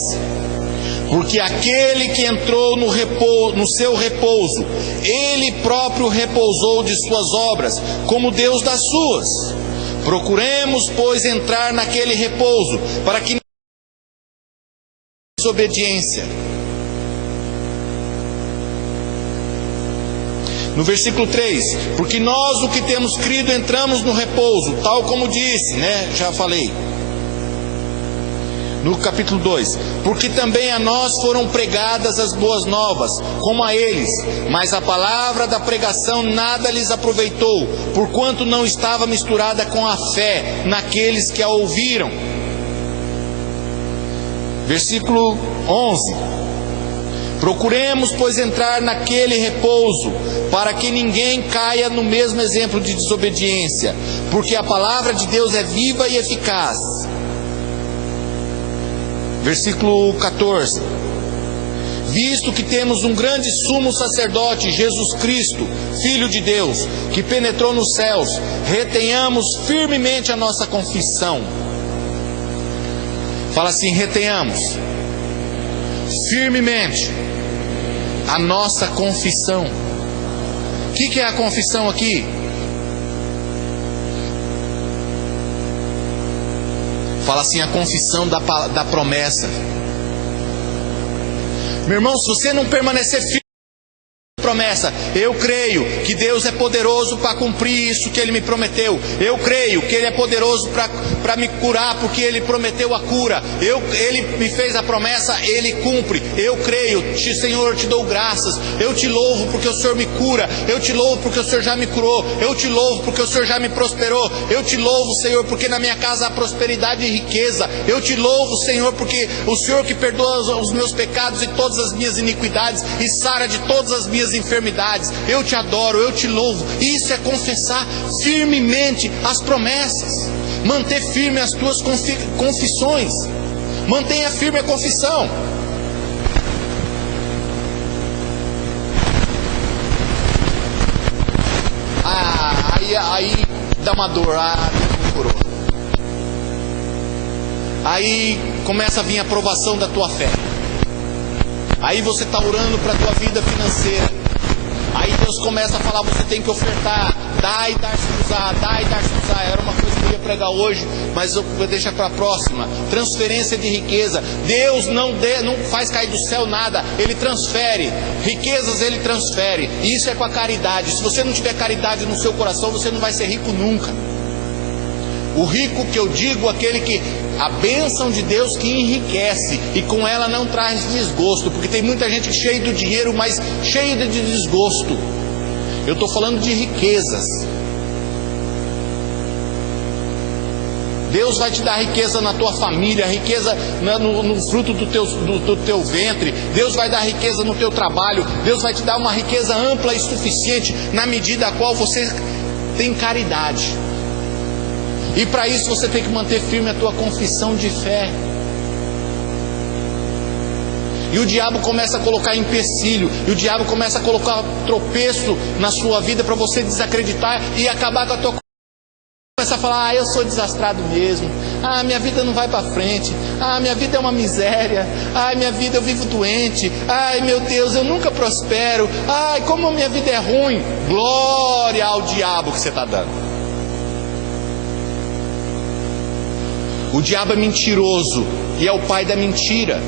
Porque aquele que entrou no seu repouso, ele próprio repousou de suas obras, como Deus das suas. Procuremos, pois, entrar naquele repouso, para que não desobediência. No versículo 3, porque nós, o que temos crido, entramos no repouso, tal como disse, já falei. No capítulo 2, porque também a nós foram pregadas as boas novas, como a eles, mas a palavra da pregação nada lhes aproveitou, porquanto não estava misturada com a fé naqueles que a ouviram. Versículo 11, procuremos, pois, entrar naquele repouso, para que ninguém caia no mesmo exemplo de desobediência, porque a palavra de Deus é viva e eficaz. Versículo 14. Visto que temos um grande sumo sacerdote, Jesus Cristo, Filho de Deus, que penetrou nos céus, retenhamos firmemente a nossa confissão. Fala assim: retenhamos firmemente a nossa confissão. que é a confissão aqui? Fala assim, a confissão da promessa. Meu irmão, se você não permanecer firme na promessa, eu creio que Deus é poderoso para cumprir isso que Ele me prometeu. Eu creio que Ele é poderoso para me curar, porque Ele prometeu a cura. Ele me fez a promessa, Ele cumpre. Eu creio, Senhor, eu te dou graças. Eu te louvo porque o Senhor me cura. Eu te louvo porque o Senhor já me curou. Eu te louvo porque o Senhor já me prosperou. Eu te louvo, Senhor, porque na minha casa há prosperidade e riqueza. Eu te louvo, Senhor, porque o Senhor que perdoa os meus pecados e todas as minhas iniquidades e sara de todas as minhas enfermidades. Eu te adoro, eu te louvo. Isso é confessar firmemente as promessas. Manter firme as tuas confissões. Mantenha firme a confissão. Aí dá uma dor. Deus me curou. Aí começa a vir a provação da tua fé. Aí você está orando para a tua vida financeira. Aí Deus começa a falar, você tem que ofertar, dá e dar-se usar, dá e dar-se usar. Era uma coisa que eu ia pregar hoje, mas eu vou deixar para a próxima. Transferência de riqueza. Deus não faz cair do céu nada, Ele transfere. Riquezas Ele transfere. E isso é com a caridade. Se você não tiver caridade no seu coração, você não vai ser rico nunca. O rico que eu digo, aquele que a bênção de Deus que enriquece e com ela não traz desgosto, porque tem muita gente cheia do dinheiro, mas cheia de desgosto. Eu estou falando de riquezas. Deus vai te dar riqueza na tua família, riqueza no fruto do teu ventre. Deus vai dar riqueza no teu trabalho. Deus vai te dar uma riqueza ampla e suficiente na medida a qual você tem caridade. E para isso você tem que manter firme a tua confissão de fé. E o diabo começa a colocar empecilho, e o diabo começa a colocar tropeço na sua vida para você desacreditar e acabar com a tua. Começa a falar, eu sou desastrado mesmo, minha vida não vai para frente, minha vida é uma miséria, minha vida eu vivo doente, meu Deus, eu nunca prospero, como a minha vida é ruim. Glória ao diabo que você está dando. O diabo é mentiroso e é o pai da mentira.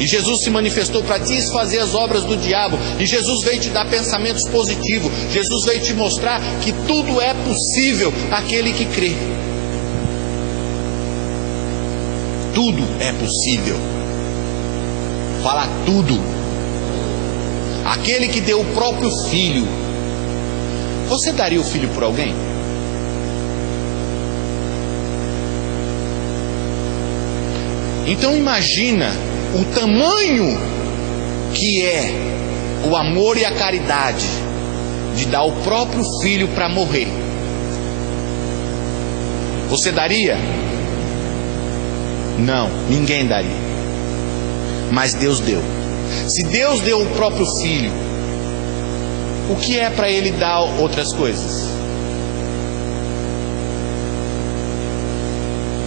E Jesus se manifestou para desfazer as obras do diabo. E Jesus veio te dar pensamentos positivos. Jesus veio te mostrar que tudo é possível àquele que crê. Tudo é possível. Fala tudo. Aquele que deu o próprio filho. Você daria o filho por alguém? Então imagina o tamanho que é o amor e a caridade de dar o próprio filho para morrer. Você daria? Não, ninguém daria. Mas Deus deu. Se Deus deu o próprio filho, o que é para Ele dar outras coisas?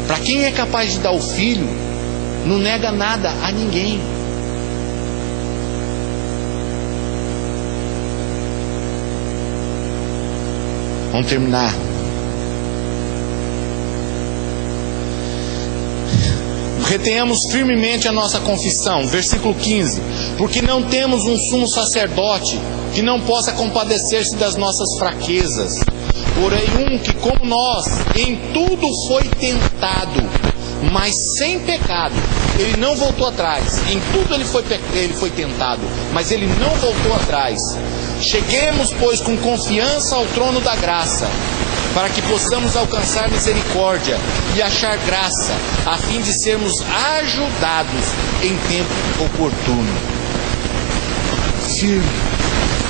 Para quem é capaz de dar o filho, não nega nada a ninguém. Vamos terminar. Retenhamos firmemente a nossa confissão. Versículo 15. Porque não temos um sumo sacerdote que não possa compadecer-se das nossas fraquezas. Porém que como nós em tudo foi tentado, mas sem pecado. Ele não voltou atrás. Em tudo ele foi tentado, mas ele não voltou atrás. Cheguemos, pois, com confiança ao trono da graça, para que possamos alcançar misericórdia e achar graça, a fim de sermos ajudados em tempo oportuno. Firme,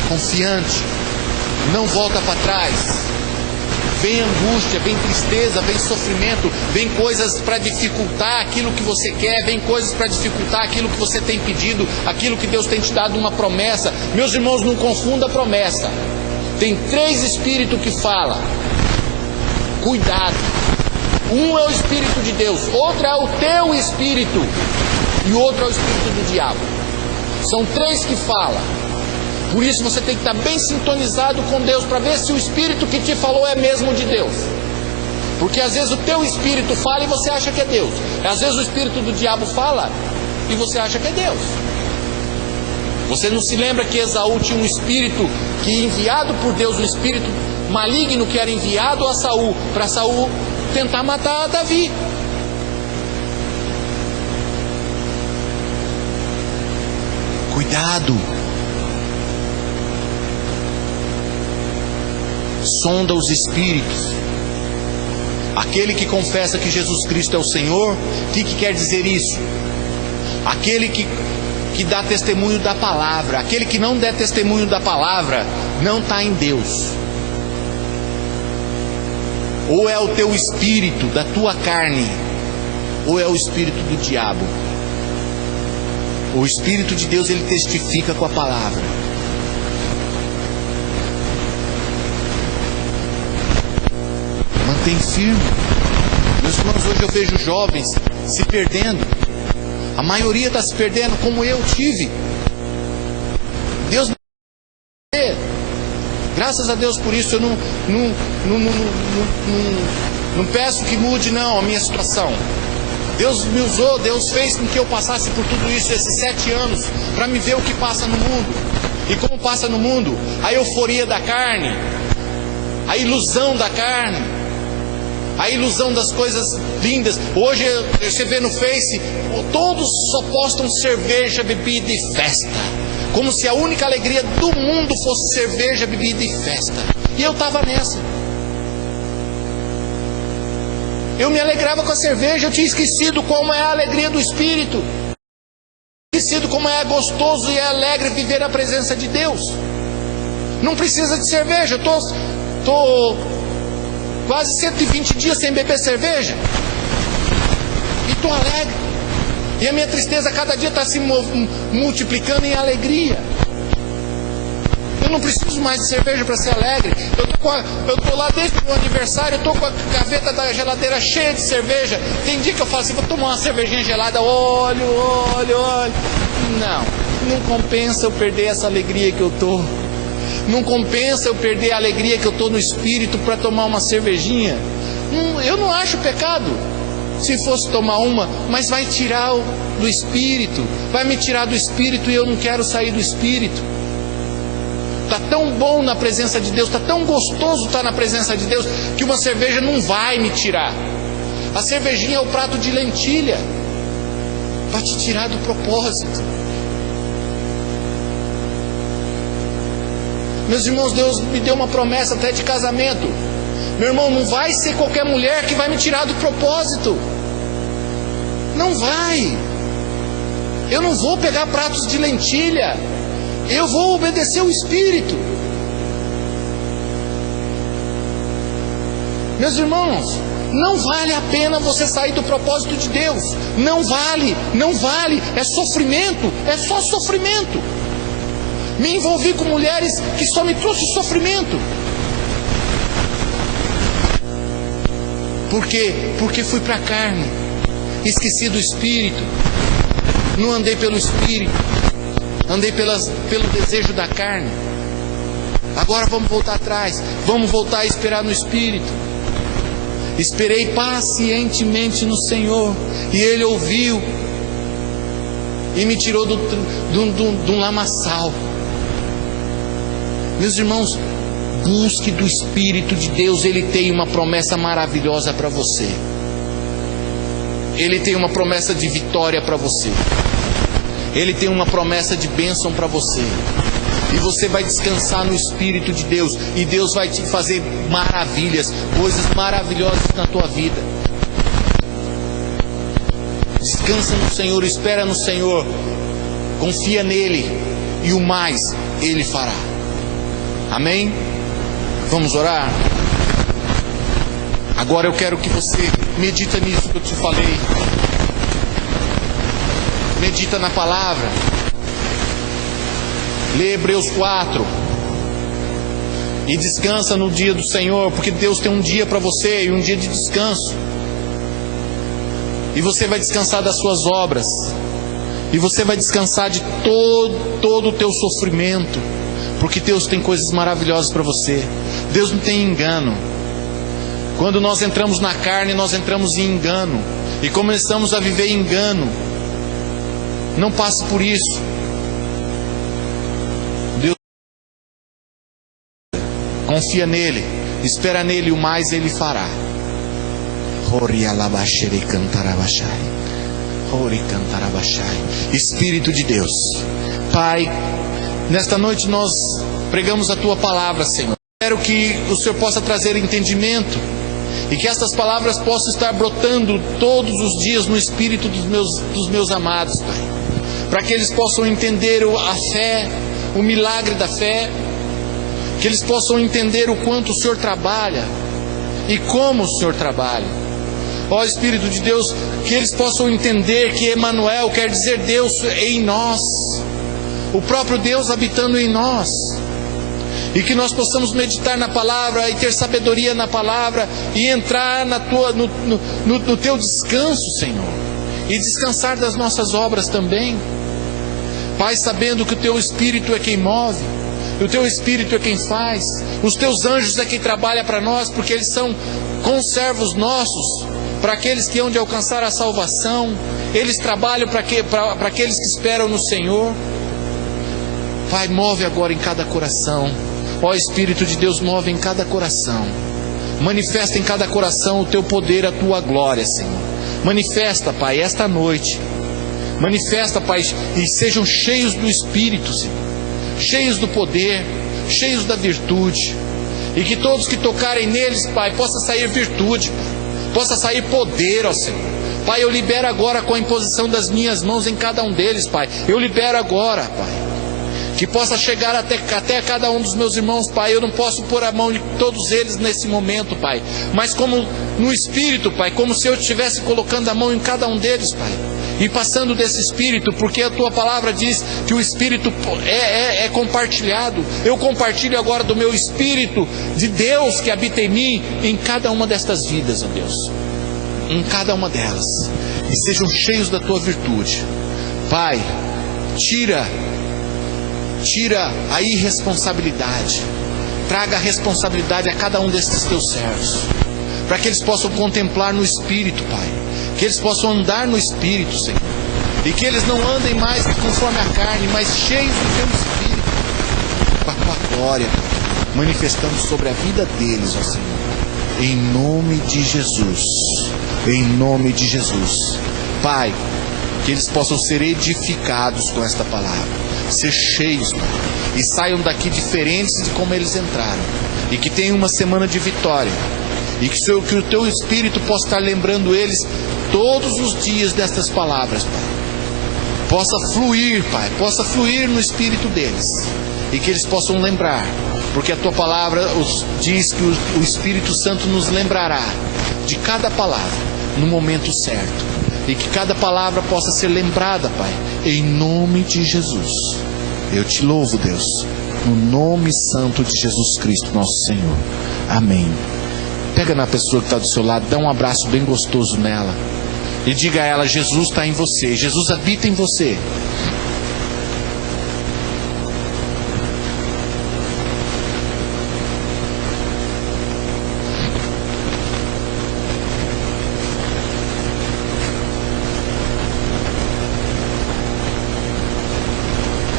confiante, não volta para trás. Vem angústia, vem tristeza, vem sofrimento, vem coisas para dificultar aquilo que você quer, vem coisas para dificultar aquilo que você tem pedido, aquilo que Deus tem te dado uma promessa. Meus irmãos, não confunda a promessa. Tem 3 espíritos que falam. Cuidado. Um é o Espírito de Deus, outro é o teu espírito e o outro é o espírito do diabo. São 3 que falam. Por isso você tem que estar bem sintonizado com Deus, para ver se o Espírito que te falou é mesmo de Deus. Porque às vezes o teu espírito fala e você acha que é Deus. Às vezes o espírito do diabo fala e você acha que é Deus. Você não se lembra que Esaú tinha um espírito que, enviado por Deus, um espírito maligno que era enviado a Saul, para Saul tentar matar Davi. Cuidado. Sonda os espíritos. Aquele que confessa que Jesus Cristo é o Senhor, o que quer dizer isso? Aquele que dá testemunho da palavra. Aquele que não der testemunho da palavra não está em Deus. Ou é o teu espírito, da tua carne, ou é o espírito do diabo. O Espírito de Deus, ele testifica com a palavra. Mantém firme. Meus irmãos, hoje eu vejo jovens se perdendo. A maioria está se perdendo, como eu tive. Deus me deu. Graças a Deus por isso. Eu não peço que mude não a minha situação. Deus me usou, Deus fez com que eu passasse por tudo isso, esses 7 anos, para me ver o que passa no mundo. E como passa no mundo? A euforia da carne, a ilusão da carne, a ilusão das coisas lindas. Hoje você vê no Face, todos só postam cerveja, bebida e festa, como se a única alegria do mundo fosse cerveja, bebida e festa. E eu estava nessa. Eu me alegrava com a cerveja, eu tinha esquecido como é a alegria do Espírito. Esquecido como é gostoso e alegre viver a presença de Deus. Não precisa de cerveja, eu tô quase 120 dias sem beber cerveja. E estou alegre. E a minha tristeza cada dia está se multiplicando em alegria. Eu não preciso mais de cerveja para ser alegre. Eu tô lá desde o meu aniversário, eu tô com a gaveta da geladeira cheia de cerveja. Tem dia que eu falo assim, vou tomar uma cervejinha gelada, olho. Não compensa eu perder essa alegria que eu tô. Não compensa eu perder a alegria que eu tô no espírito para tomar uma cervejinha. Eu não acho pecado se fosse tomar uma, mas vai tirar do espírito. Vai me tirar do espírito e eu não quero sair do espírito. Está tão bom na presença de Deus, está tão gostoso estar na presença de Deus, que uma cerveja não vai me tirar. A cervejinha é o prato de lentilha, para te tirar do propósito. Meus irmãos, Deus me deu uma promessa até de casamento. Meu irmão, não vai ser qualquer mulher que vai me tirar do propósito. Não vai. Eu não vou pegar pratos de lentilha. Eu vou obedecer o Espírito. Meus irmãos, não vale a pena você sair do propósito de Deus. Não vale. É sofrimento, é só sofrimento. Me envolvi com mulheres que só me trouxe sofrimento. Por quê? Porque fui para a carne. Esqueci do Espírito. Não andei pelo Espírito. Andei pelo desejo da carne. Agora vamos voltar atrás. Vamos voltar a esperar no Espírito. Esperei pacientemente no Senhor. E Ele ouviu. E me tirou de um lamaçal. Meus irmãos, busque do Espírito de Deus. Ele tem uma promessa maravilhosa para você. Ele tem uma promessa de vitória para você. Ele tem uma promessa de bênção para você. E você vai descansar no Espírito de Deus. E Deus vai te fazer maravilhas, coisas maravilhosas na tua vida. Descansa no Senhor, espera no Senhor. Confia nele. E o mais Ele fará. Amém? Vamos orar? Agora eu quero que você medita nisso que eu te falei. Medita na palavra. Lê Hebreus 4. E descansa no dia do Senhor, porque Deus tem um dia para você e um dia de descanso. E você vai descansar das suas obras. E você vai descansar de todo o teu sofrimento. porque Deus tem coisas maravilhosas para você. Deus não tem engano. Quando nós entramos na carne, nós entramos em engano e começamos a viver engano. Não passe por isso. Deus, confia nele, espera nele, o mais ele fará. Espírito de Deus, Pai, nesta noite nós pregamos a Tua palavra, Senhor. Espero que o Senhor possa trazer entendimento e que estas palavras possam estar brotando todos os dias no espírito dos meus amados, Pai, para que eles possam entender a fé, o milagre da fé, que eles possam entender o quanto o Senhor trabalha e como o Senhor trabalha. Ó Espírito de Deus, que eles possam entender que Emanuel quer dizer Deus em nós, o próprio Deus habitando em nós, e que nós possamos meditar na palavra e ter sabedoria na palavra e entrar no Teu descanso, Senhor, e descansar das nossas obras também, Pai, sabendo que o Teu Espírito é quem move, o Teu Espírito é quem faz, os Teus anjos é quem trabalha para nós, porque eles são conservos nossos, para aqueles que hão de alcançar a salvação. Eles trabalham para aqueles que esperam no Senhor. Pai, move agora em cada coração. Ó Espírito de Deus, move em cada coração. Manifesta em cada coração o Teu poder, a Tua glória, Senhor. Manifesta, Pai, esta noite. Manifesta, Pai, e sejam cheios do Espírito, Senhor, cheios do poder, cheios da virtude, e que todos que tocarem neles, Pai, possa sair virtude, Pai, possa sair poder, ó Senhor. Pai, eu libero agora com a imposição das minhas mãos em cada um deles, Pai. Eu libero agora, Pai, que possa chegar até cada um dos meus irmãos, Pai. Eu não posso pôr a mão de todos eles nesse momento, Pai, mas como no Espírito, Pai, como se eu estivesse colocando a mão em cada um deles, Pai, e passando desse Espírito, porque a Tua palavra diz que o Espírito é compartilhado. Eu compartilho agora do meu Espírito de Deus que habita em mim, em cada uma destas vidas, ó Deus, em cada uma delas, e sejam cheios da Tua virtude. Pai, tira a irresponsabilidade, traga a responsabilidade a cada um desses Teus servos, para que eles possam contemplar no Espírito, Pai, que eles possam andar no Espírito, Senhor, e que eles não andem mais conforme a carne, mas cheios do Teu Espírito, com a Tua glória manifestando sobre a vida deles, ó Senhor, em nome de Jesus, em nome de Jesus. Pai, que eles possam ser edificados com esta palavra, ser cheios, Pai, e saiam daqui diferentes de como eles entraram, e que tenham uma semana de vitória, e que o Teu Espírito possa estar lembrando eles todos os dias destas palavras, Pai. Possa fluir, Pai, possa fluir no Espírito deles, e que eles possam lembrar, porque a Tua palavra diz que o Espírito Santo nos lembrará de cada palavra no momento certo, e que cada palavra possa ser lembrada, Pai, em nome de Jesus. Eu Te louvo, Deus, no nome santo de Jesus Cristo, nosso Senhor. Amém. Pega na pessoa que está do seu lado, dá um abraço bem gostoso nela e diga a ela: Jesus está em você, Jesus habita em você.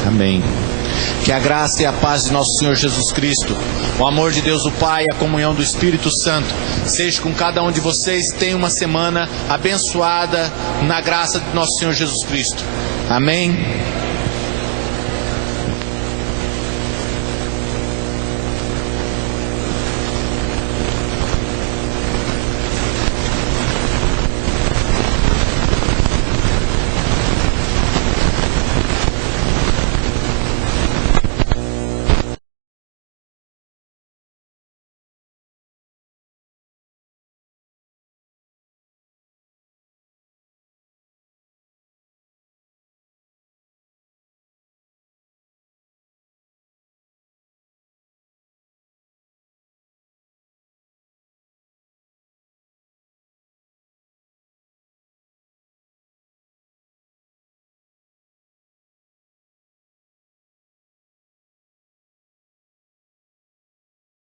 Amém. Que a graça e a paz de nosso Senhor Jesus Cristo, o amor de Deus o Pai e a comunhão do Espírito Santo seja com cada um de vocês. Tenha uma semana abençoada na graça de nosso Senhor Jesus Cristo. Amém.